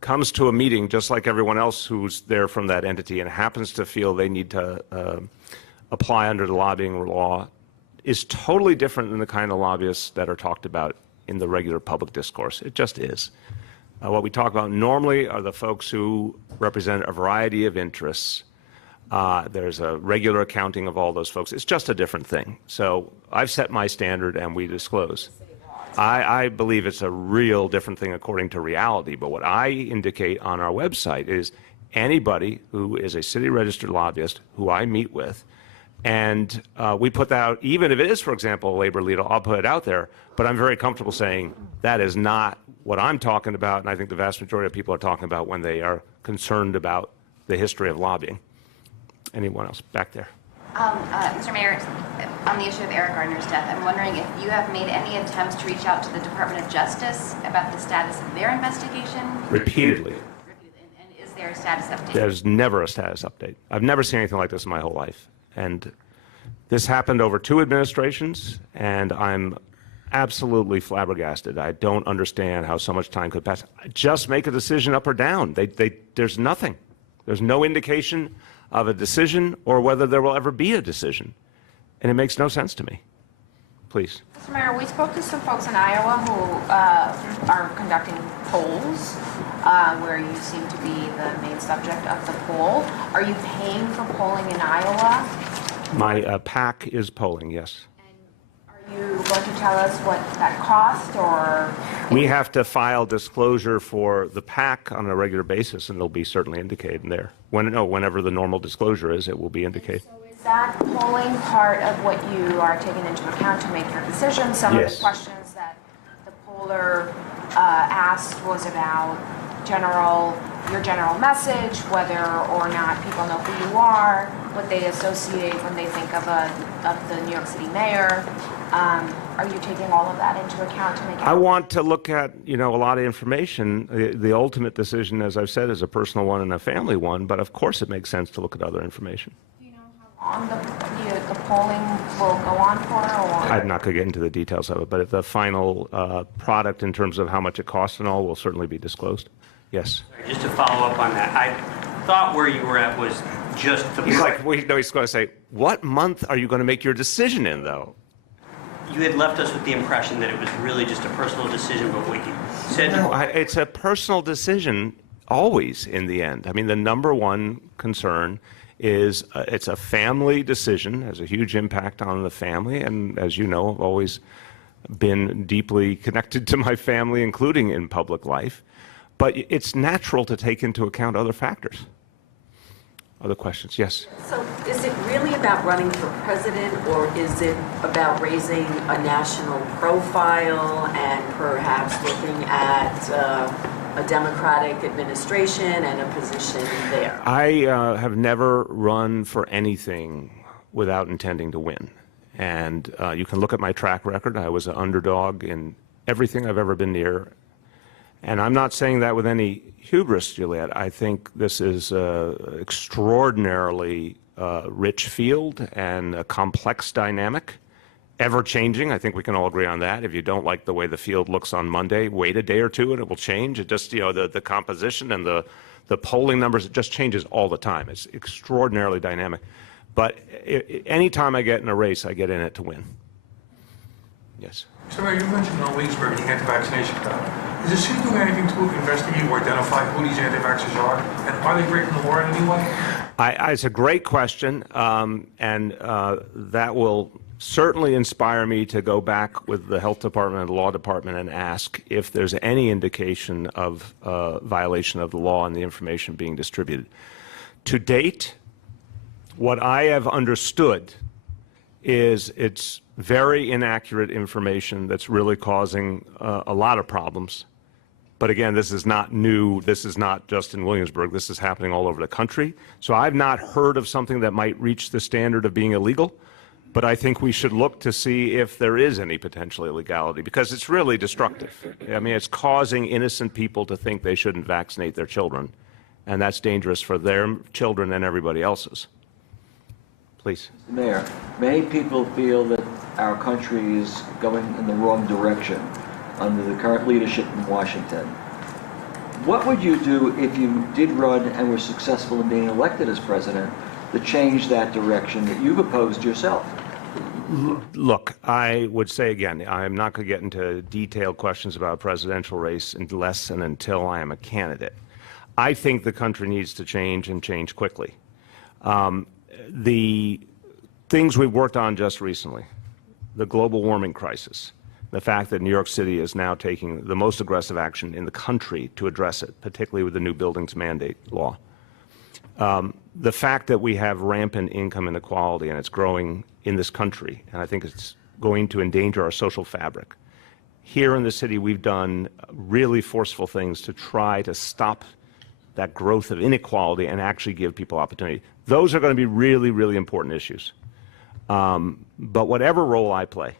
comes to a meeting just like everyone else who's there from that entity and happens to feel they need to apply under the lobbying law is totally different than the kind of lobbyists that are talked about in the regular public discourse. It just is. What we talk about normally are the folks who represent a variety of interests. There's a regular accounting of all those folks. It's just a different thing. So I've set my standard and we disclose. I believe it's a real different thing according to reality, but what I indicate on our website is anybody who is a city registered lobbyist who I meet with, and we put that out, even if it is, for example, a labor leader, I'll put it out there, but I'm very comfortable saying that is not what I'm talking about, and I think the vast majority of people are talking about when they are concerned about the history of lobbying. Anyone else back there? Mr. Mayor, on the issue of Eric Gardner's death, I'm wondering if you have made any attempts to reach out to the Department of Justice about the status of their investigation? Repeatedly. And is there a status update? There's never a status update. I've never seen anything like this in my whole life. And this happened over 2 administrations, and I'm absolutely flabbergasted. I don't understand how so much time could pass. Just make a decision up or down. There's nothing. There's no indication of a decision or whether there will ever be a decision. And it makes no sense to me. Please. Mr. Mayor, we spoke to some folks in Iowa who are conducting polls where you seem to be the main subject of the poll. Are you paying for polling in Iowa? My PAC is polling, yes. Are you going to tell us what that cost, or? We have to file disclosure for the PAC on a regular basis, and it'll be certainly indicated in there. Whenever the normal disclosure is, it will be indicated. Is that polling part of what you are taking into account to make your decision? Some of the questions that the poller asked was about your general message, whether or not people know who you are, what they associate when they think of the New York City mayor. Are you taking all of that into account to make it? I want to look at, a lot of information. The ultimate decision, as I've said, is a personal one and a family one, but of course it makes sense to look at other information. Do you know how long the polling will go on for? Or? I'm not going to get into the details of it, but the final product in terms of how much it costs and all will certainly be disclosed. Yes. Just to follow up on that, I thought where you were at was just the... He's going to say, what month are you going to make your decision in, though? You had left us with the impression that it was really just a personal decision, but what you said... No, it's a personal decision always in the end. I mean, the number one concern is it's a family decision, has a huge impact on the family, and as you know, I've always been deeply connected to my family, including in public life. But it's natural to take into account other factors. Other questions? Yes. So is it really about running for president, or is it about raising a national profile and perhaps looking at a Democratic administration and a position there? I have never run for anything without intending to win. And you can look at my track record. I was an underdog in everything I've ever been near. And I'm not saying that with any hubris, Juliet. I think this is an extraordinarily rich field and a complex dynamic, ever-changing. I think we can all agree on that. If you don't like the way the field looks on Monday, wait a day or two and it will change. It just, the composition and the polling numbers, it just changes all the time. It's extraordinarily dynamic. But any time I get in a race, I get in it to win. Yes. So, Mayor, you mentioned on Williamsburg the anti-vaccination crowd. Is the city doing anything to investigate or identify who these anti-vaxxers are? And are they breaking the law in any way? It's a great question, and that will certainly inspire me to go back with the health department and the law department and ask if there's any indication of violation of the law and the information being distributed. To date, what I have understood is it's very inaccurate information that's really causing a lot of problems. But again, this is not new. This is not just in Williamsburg. This is happening all over the country. So I've not heard of something that might reach the standard of being illegal. But I think we should look to see if there is any potential illegality, because it's really destructive. I mean, it's causing innocent people to think they shouldn't vaccinate their children, and that's dangerous for their children and everybody else's. Please. Mayor, many people feel that our country is going in the wrong direction under the current leadership in Washington. What would you do if you did run and were successful in being elected as president to change that direction that you've opposed yourself? Look, I would say again, I'm not going to get into detailed questions about a presidential race unless and until I am a candidate. I think the country needs to change and change quickly. The things we've worked on just recently, the global warming crisis, the fact that New York City is now taking the most aggressive action in the country to address it, particularly with the new buildings mandate law. The fact that we have rampant income inequality and it's growing in this country, and I think it's going to endanger our social fabric. Here in the city, we've done really forceful things to try to stop that growth of inequality and actually give people opportunity. Those are going to be really, really important issues. But whatever role I play,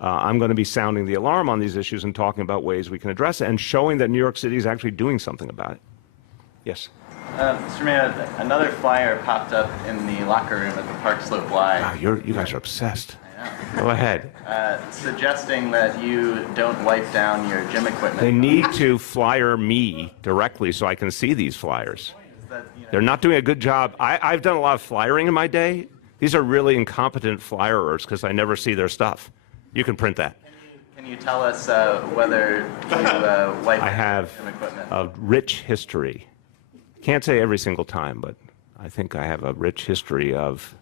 I'm going to be sounding the alarm on these issues and talking about ways we can address it and showing that New York City is actually doing something about it. Yes. Mr. Mayor, another flyer popped up in the locker room at the Park Slope Y. Wow, you guys are obsessed. I know. Go ahead. Suggesting that you don't wipe down your gym equipment. They need to flyer me directly so I can see these flyers. They're not doing a good job. I've done a lot of flyering in my day. These are really incompetent flyerers because I never see their stuff. You can print that. Can you tell us whether you wipe I have gym equipment? a rich history. Can't say every single time, but I think I have a rich history of.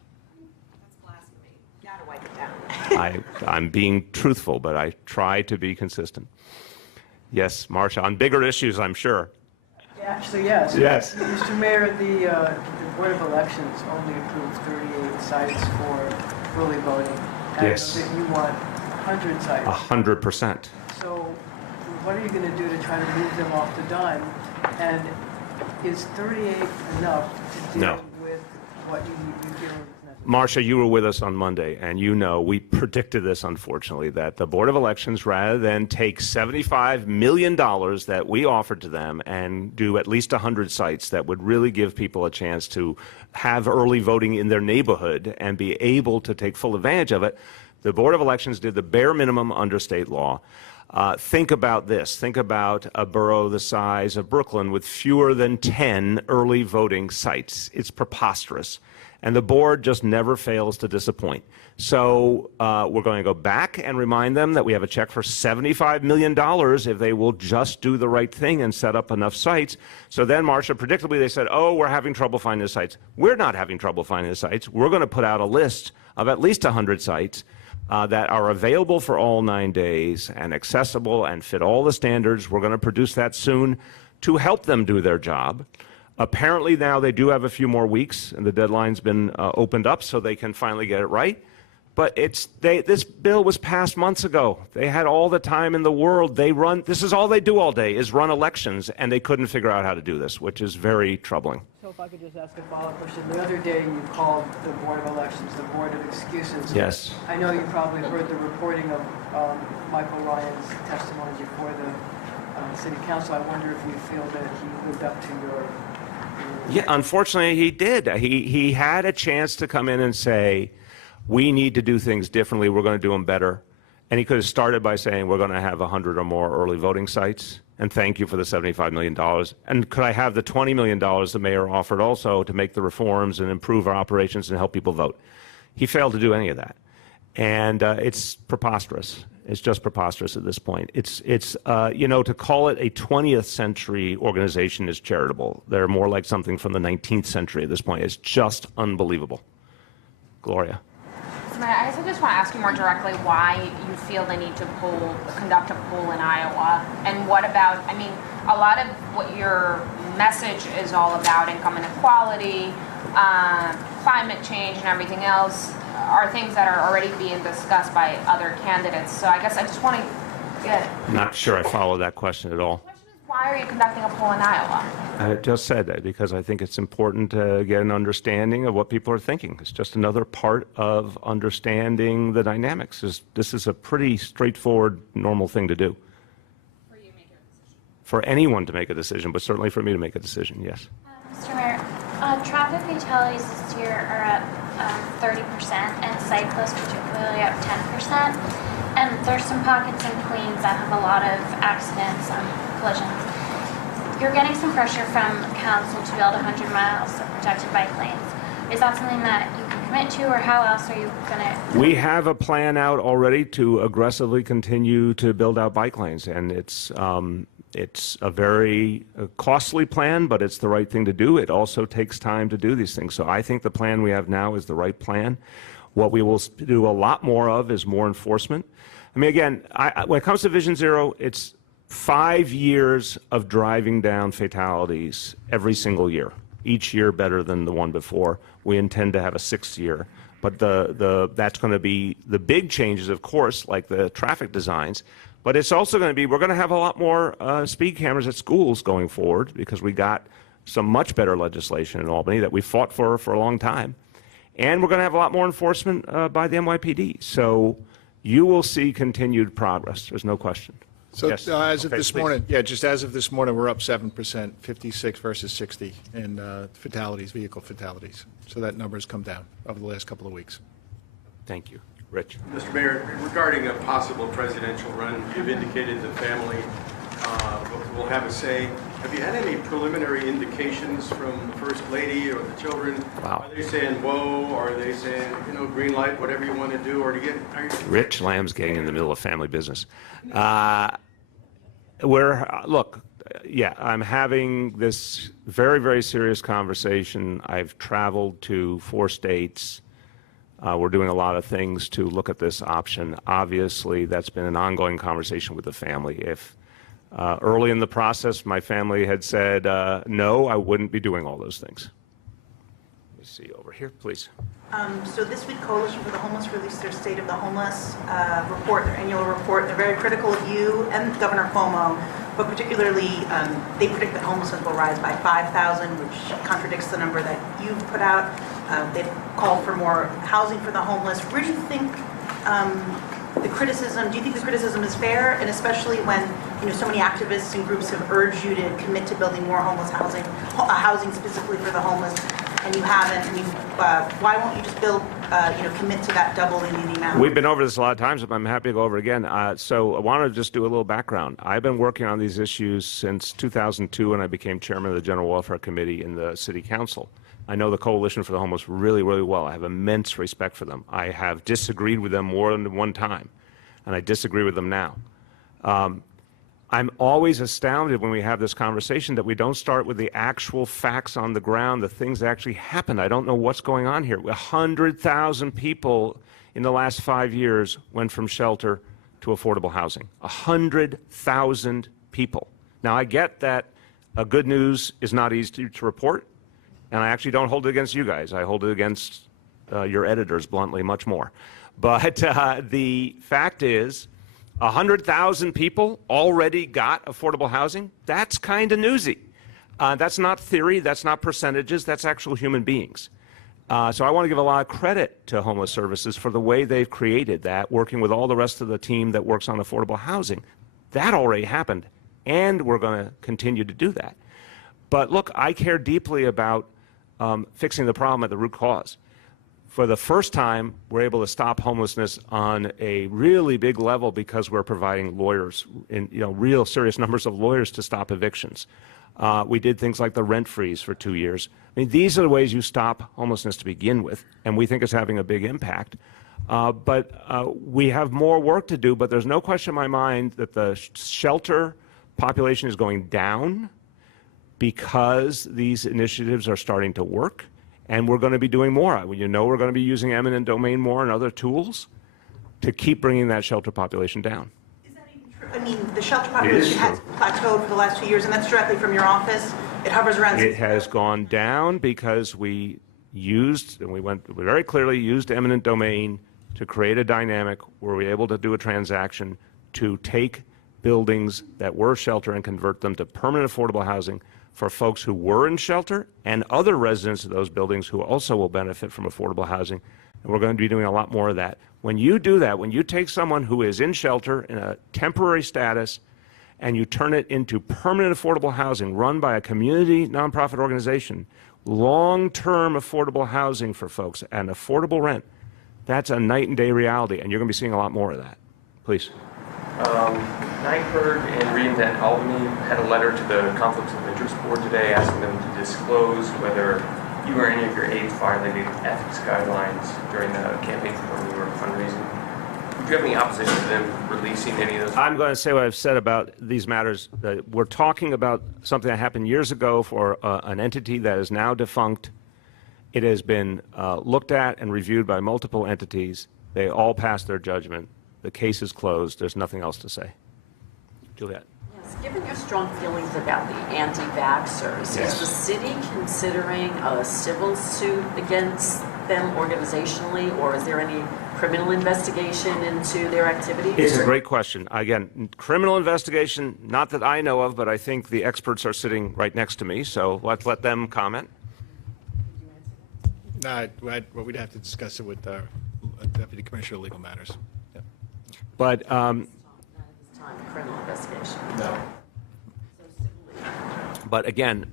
You gotta wipe it down. I'm being truthful, but I try to be consistent. Yes, Marsha, on bigger issues, I'm sure. Actually, yes. Yes. Mr. Mayor, the Board of Elections only approved 38 sites for early voting. And Yes. I know that you want 100 sites. 100%. So what are you going to do to try to move them off the dime? And is 38 enough to deal No. with what you feel is necessary? Marsha, you were with us on Monday, and you know we predicted this, unfortunately, that the Board of Elections, rather than take $75 million that we offered to them and do at least 100 sites that would really give people a chance to have early voting in their neighborhood and be able to take full advantage of it, the Board of Elections did the bare minimum under state law. Think about this. Think about a borough the size of Brooklyn with fewer than 10 early voting sites. It's preposterous. And the board just never fails to disappoint. So we're going to go back and remind them that we have a check for $75 million if they will just do the right thing and set up enough sites. So then, Marsha, predictably, they said, oh, we're having trouble finding the sites. We're not having trouble finding the sites. We're going to put out a list of at least 100 sites that are available for all 9 days and accessible and fit all the standards. We're going to produce that soon to help them do their job. Apparently now they do have a few more weeks, and the deadline's been opened up so they can finally get it right. But this bill was passed months ago. They had all the time in the world. This is all they do all day is run elections, and they couldn't figure out how to do this, which is very troubling. So if I could just ask a follow-up question. The other day you called the Board of Elections the Board of Excuses. Yes. I know you probably heard the reporting of Michael Ryan's testimony before the City Council. I wonder if you feel that he lived up to your... Yeah, unfortunately he did. He had a chance to come in and say, we need to do things differently, we're going to do them better. And he could have started by saying, we're going to have 100 or more early voting sites, and thank you for the $75 million. And could I have the $20 million the mayor offered also to make the reforms and improve our operations and help people vote? He failed to do any of that. And it's preposterous. It's just preposterous at this point. It's to call it a 20th century organization is charitable. They're more like something from the 19th century at this point. It's just unbelievable. Gloria. I guess I just want to ask you more directly why you feel the need to conduct a poll in Iowa. And what about, I mean, a lot of what your message is all about, income inequality, climate change and everything else, are things that are already being discussed by other candidates. So I guess I just want to get, Not sure I follow that question at all. why are you conducting a poll in Iowa? I just said that because I think it's important to get an understanding of what people are thinking. It's just another part of understanding the dynamics. This is a pretty straightforward, normal thing to do. For anyone to make a decision, but certainly for me to make a decision, yes. Mr. Mayor, traffic fatalities this year are up 30%, and cyclists particularly up 10%. And there's some pockets in Queens that have a lot of accidents, collisions. You're getting some pressure from council to build 100 miles of protected bike lanes. Is that something that you can commit to, or how else are you going to? We have a plan out already to aggressively continue to build out bike lanes, and it's a very costly plan, but it's the right thing to do. It also takes time to do these things. So I think the plan we have now is the right plan. What we will do a lot more of is more enforcement. I mean, again, when it comes to Vision Zero, it's 5 years of driving down fatalities every single year, each year better than the one before. We intend to have a 6th year. But that's going to be the big changes, of course, like the traffic designs. But it's also going to be, we're going to have a lot more speed cameras at schools going forward because we got some much better legislation in Albany that we fought for a long time. And we're going to have a lot more enforcement by the NYPD. So you will see continued progress. There's no question. So Yes. as of Okay, this please. morning, just as of this morning, we're up 7%, 56 versus 60 in fatalities, vehicle fatalities. So that number has come down over the last couple of weeks. Thank you. Rich. Mr. Mayor, regarding a possible presidential run, you've indicated the family will have a say. Have you had any preliminary indications from the First Lady or the children? Wow. Are they saying whoa, or are they saying, green light, whatever you want to do, or to get? Rich Lamb's getting in the middle of family business. I'm having this very, very serious conversation. I've traveled to 4 states. We're doing a lot of things to look at this option. Obviously, that's been an ongoing conversation with the family. If early in the process my family had said no, I wouldn't be doing all those things. Let me see over here, please. So this week, Coalition for the Homeless released their State of the Homeless report, their annual report. They're very critical of you and Governor Cuomo, but particularly they predict that homelessness will rise by 5,000, which contradicts the number that you've put out. They've called for more housing for the homeless. Where do you think the criticism, do you think the criticism is fair? And especially when, so many activists and groups have urged you to commit to building more homeless housing, housing specifically for the homeless, and you haven't. I mean, why won't you just build, commit to that doubling in the amount? We've been over this a lot of times, but I'm happy to go over it again. So I want to just do a little background. I've been working on these issues since 2002 when I became chairman of the General Welfare Committee in the City Council. I know the Coalition for the Homeless really, really well. I have immense respect for them. I have disagreed with them more than one time, and I disagree with them now. I'm always astounded when we have this conversation that we don't start with the actual facts on the ground, the things that actually happened. I don't know what's going on here. 100,000 people in the last 5 years went from shelter to affordable housing. 100,000 people. Now, I get that good news is not easy to report, and I actually don't hold it against you guys. I hold it against your editors, bluntly, much more. But the fact is, 100,000 people already got affordable housing. That's kind of newsy. That's not theory. That's not percentages. That's actual human beings. So I want to give a lot of credit to Homeless Services for the way they've created that, working with all the rest of the team that works on affordable housing. That already happened, and we're going to continue to do that. But look, I care deeply about fixing the problem at the root cause. For the first time, we're able to stop homelessness on a really big level because we're providing lawyers, real serious numbers of lawyers to stop evictions. We did things like the rent freeze for 2 years. I mean, these are the ways you stop homelessness to begin with, and we think it's having a big impact. But we have more work to do, but there's no question in my mind that the shelter population is going down because these initiatives are starting to work. And we're going to be doing more. We're going to be using eminent domain more and other tools to keep bringing that shelter population down. Is that even true? I mean, the shelter population has plateaued for the last 2 years, and that's directly from your office. It hovers around. It has gone down because we used, and we very clearly used eminent domain to create a dynamic where we were able to do a transaction to take buildings that were shelter and convert them to permanent affordable housing for folks who were in shelter and other residents of those buildings who also will benefit from affordable housing. And we're going to be doing a lot more of that. When you do that, when you take someone who is in shelter in a temporary status and you turn it into permanent affordable housing run by a community nonprofit organization, long-term affordable housing for folks and affordable rent, that's a night and day reality, and you're going to be seeing a lot more of that. Please. NYPD and reInvent Albany had a letter to the Conflicts of Interest Board today asking them to disclose whether you or any of your aides violated ethics guidelines during the campaign for New York fundraising. Would you have any opposition to them releasing any of those? I'm going to say what I've said about these matters. We're talking about something that happened years ago for an entity that is now defunct. It has been looked at and reviewed by multiple entities. They all passed their judgment. The case is closed. There's nothing else to say. Juliet. Yes, given your strong feelings about the anti-vaxxers, is the city considering a civil suit against them organizationally, or is there any criminal investigation into their activities? It's a great question. Again, criminal investigation, not that I know of, but I think the experts are sitting right next to me, so let's let them comment. No, we'd have to discuss it with Deputy Commissioner of Legal Matters. Yeah. But Criminal investigation. No. But again,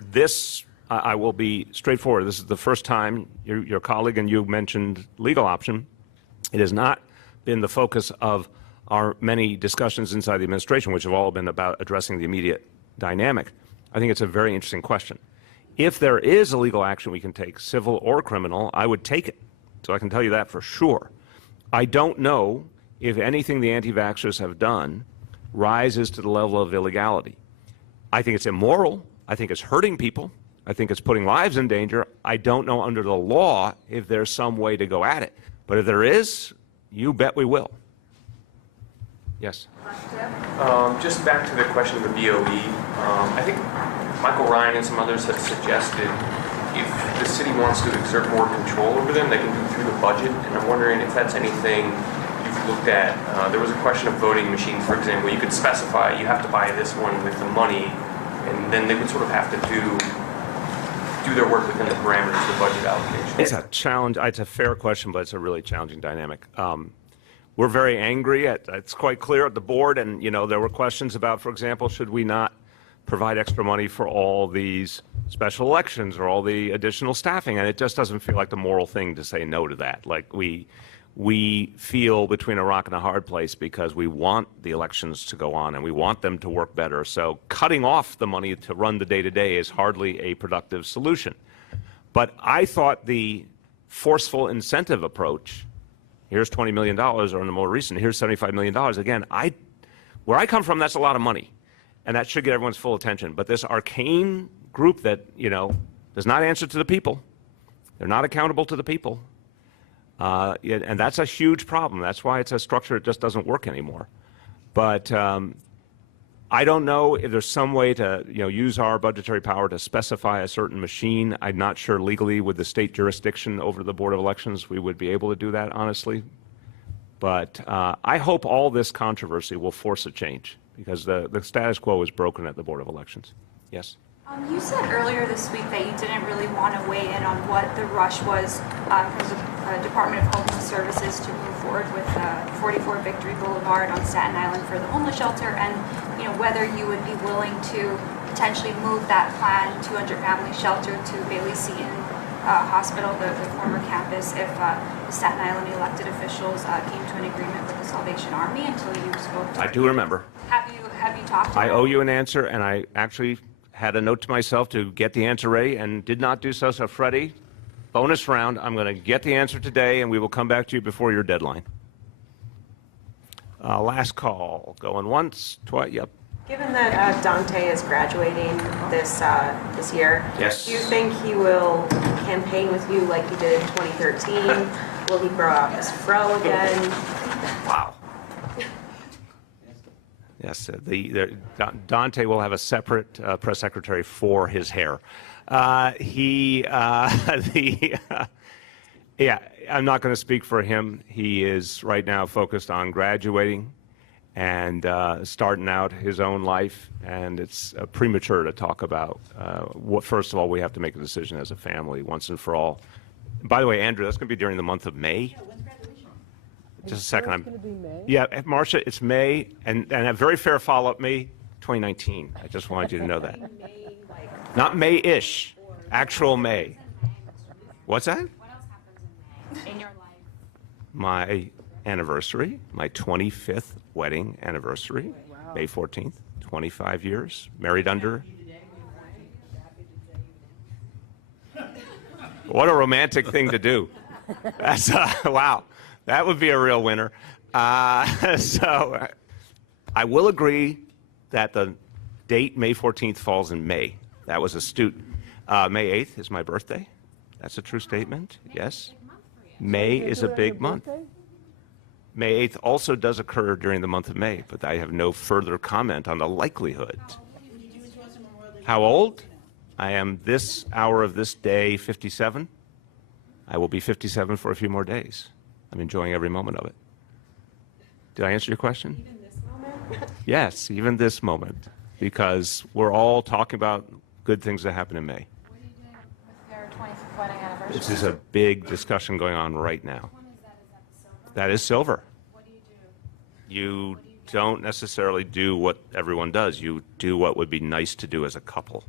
this, I will be straightforward. This is the first time your colleague and you mentioned legal option. It has not been the focus of our many discussions inside the administration, which have all been about addressing the immediate dynamic. I think it's a very interesting question. If there is a legal action we can take, civil or criminal, I would take it. So I can tell you that for sure. I don't know if anything the anti-vaxxers have done rises to the level of illegality. I think it's immoral. I think it's hurting people. I think it's putting lives in danger. I don't know under the law if there's some way to go at it. But if there is, you bet we will. Yes? Just back to the question of the BOE, I think Michael Ryan and some others have suggested if the city wants to exert more control over them, they can do it through the budget. And I'm wondering if that's anything you've looked at. There was a question of voting machines, for example. You could specify you have to buy this one with the money, and then they would sort of have to do their work within the parameters of the budget allocation. It's a challenge. It's a fair question, but it's a really challenging dynamic. We're very angry. It's quite clear at the board, and there were questions about, for example, should we not provide extra money for all these special elections or all the additional staffing, and it just doesn't feel like the moral thing to say no to that. Like we feel between a rock and a hard place because we want the elections to go on and we want them to work better. So cutting off the money to run the day-to-day is hardly a productive solution. But I thought the forceful incentive approach, here's $20 million, or in the more recent, here's $75 million. Again, where I come from, that's a lot of money. And that should get everyone's full attention. But this arcane group that, does not answer to the people, they're not accountable to the people, and that's a huge problem. That's why it's a structure that just doesn't work anymore. But I don't know if there's some way to, use our budgetary power to specify a certain machine. I'm not sure legally with the state jurisdiction over the Board of Elections we would be able to do that, honestly. But I hope all this controversy will force a change, because the status quo is broken at the Board of Elections. Yes? You said earlier this week that you didn't really want to weigh in on what the rush was from the Department of Homeless Services to move forward with 44 Victory Boulevard on Staten Island for the homeless shelter, and whether you would be willing to potentially move that planned 200-family shelter to Bailey Seton Hospital, the former campus, if the Staten Island elected officials came to an agreement with the Salvation Army until you spoke to I do remember. Have you talked to I them? owe you an answer, and I actually had a note to myself to get the answer ready and did not do so. So, Freddie, bonus round. I'm going to get the answer today, and we will come back to you before your deadline. Last call. Going once, twice. Yep. Given that Dante is graduating this year, Yes. do you think he will campaign with you like he did in 2013? Will he grow out his fro again? Wow. Yes, Dante will have a separate press secretary for his hair. Yeah, I'm not going to speak for him. He is right now focused on graduating and starting out his own life, and it's premature to talk about what. First of all, we have to make a decision as a family once and for all. By the way, Andrew, that's going to be during the month of May. Just a second. Yeah, Marcia, it's May, and a very fair follow-up, May 2019. I just wanted you to know that. Not May-ish, actual May. What's that? In your life. My anniversary, my 25th wedding anniversary, May 14th, 25 years, married under. What a romantic thing to do. That's, wow. That would be a real winner. So I will agree that the date, May 14th, falls in May. That was astute. May 8th is my birthday. That's a true statement. Yes. May is a big month. May 8th also does occur during the month of May, but I have no further comment on the likelihood. How old? I am this hour of this day 57. I will be 57 for a few more days. I'm enjoying every moment of it. Did I answer your question? Even this moment? Yes, even this moment, because we're all talking about good things that happen in May. What are you doing with your 25th wedding anniversary? This is a big discussion going on right now. Which one is that? Is that the silver? That is silver. What do you do? You don't necessarily do what everyone does. You do what would be nice to do as a couple.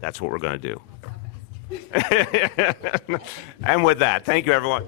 That's what we're going to do. And with that, thank you, everyone.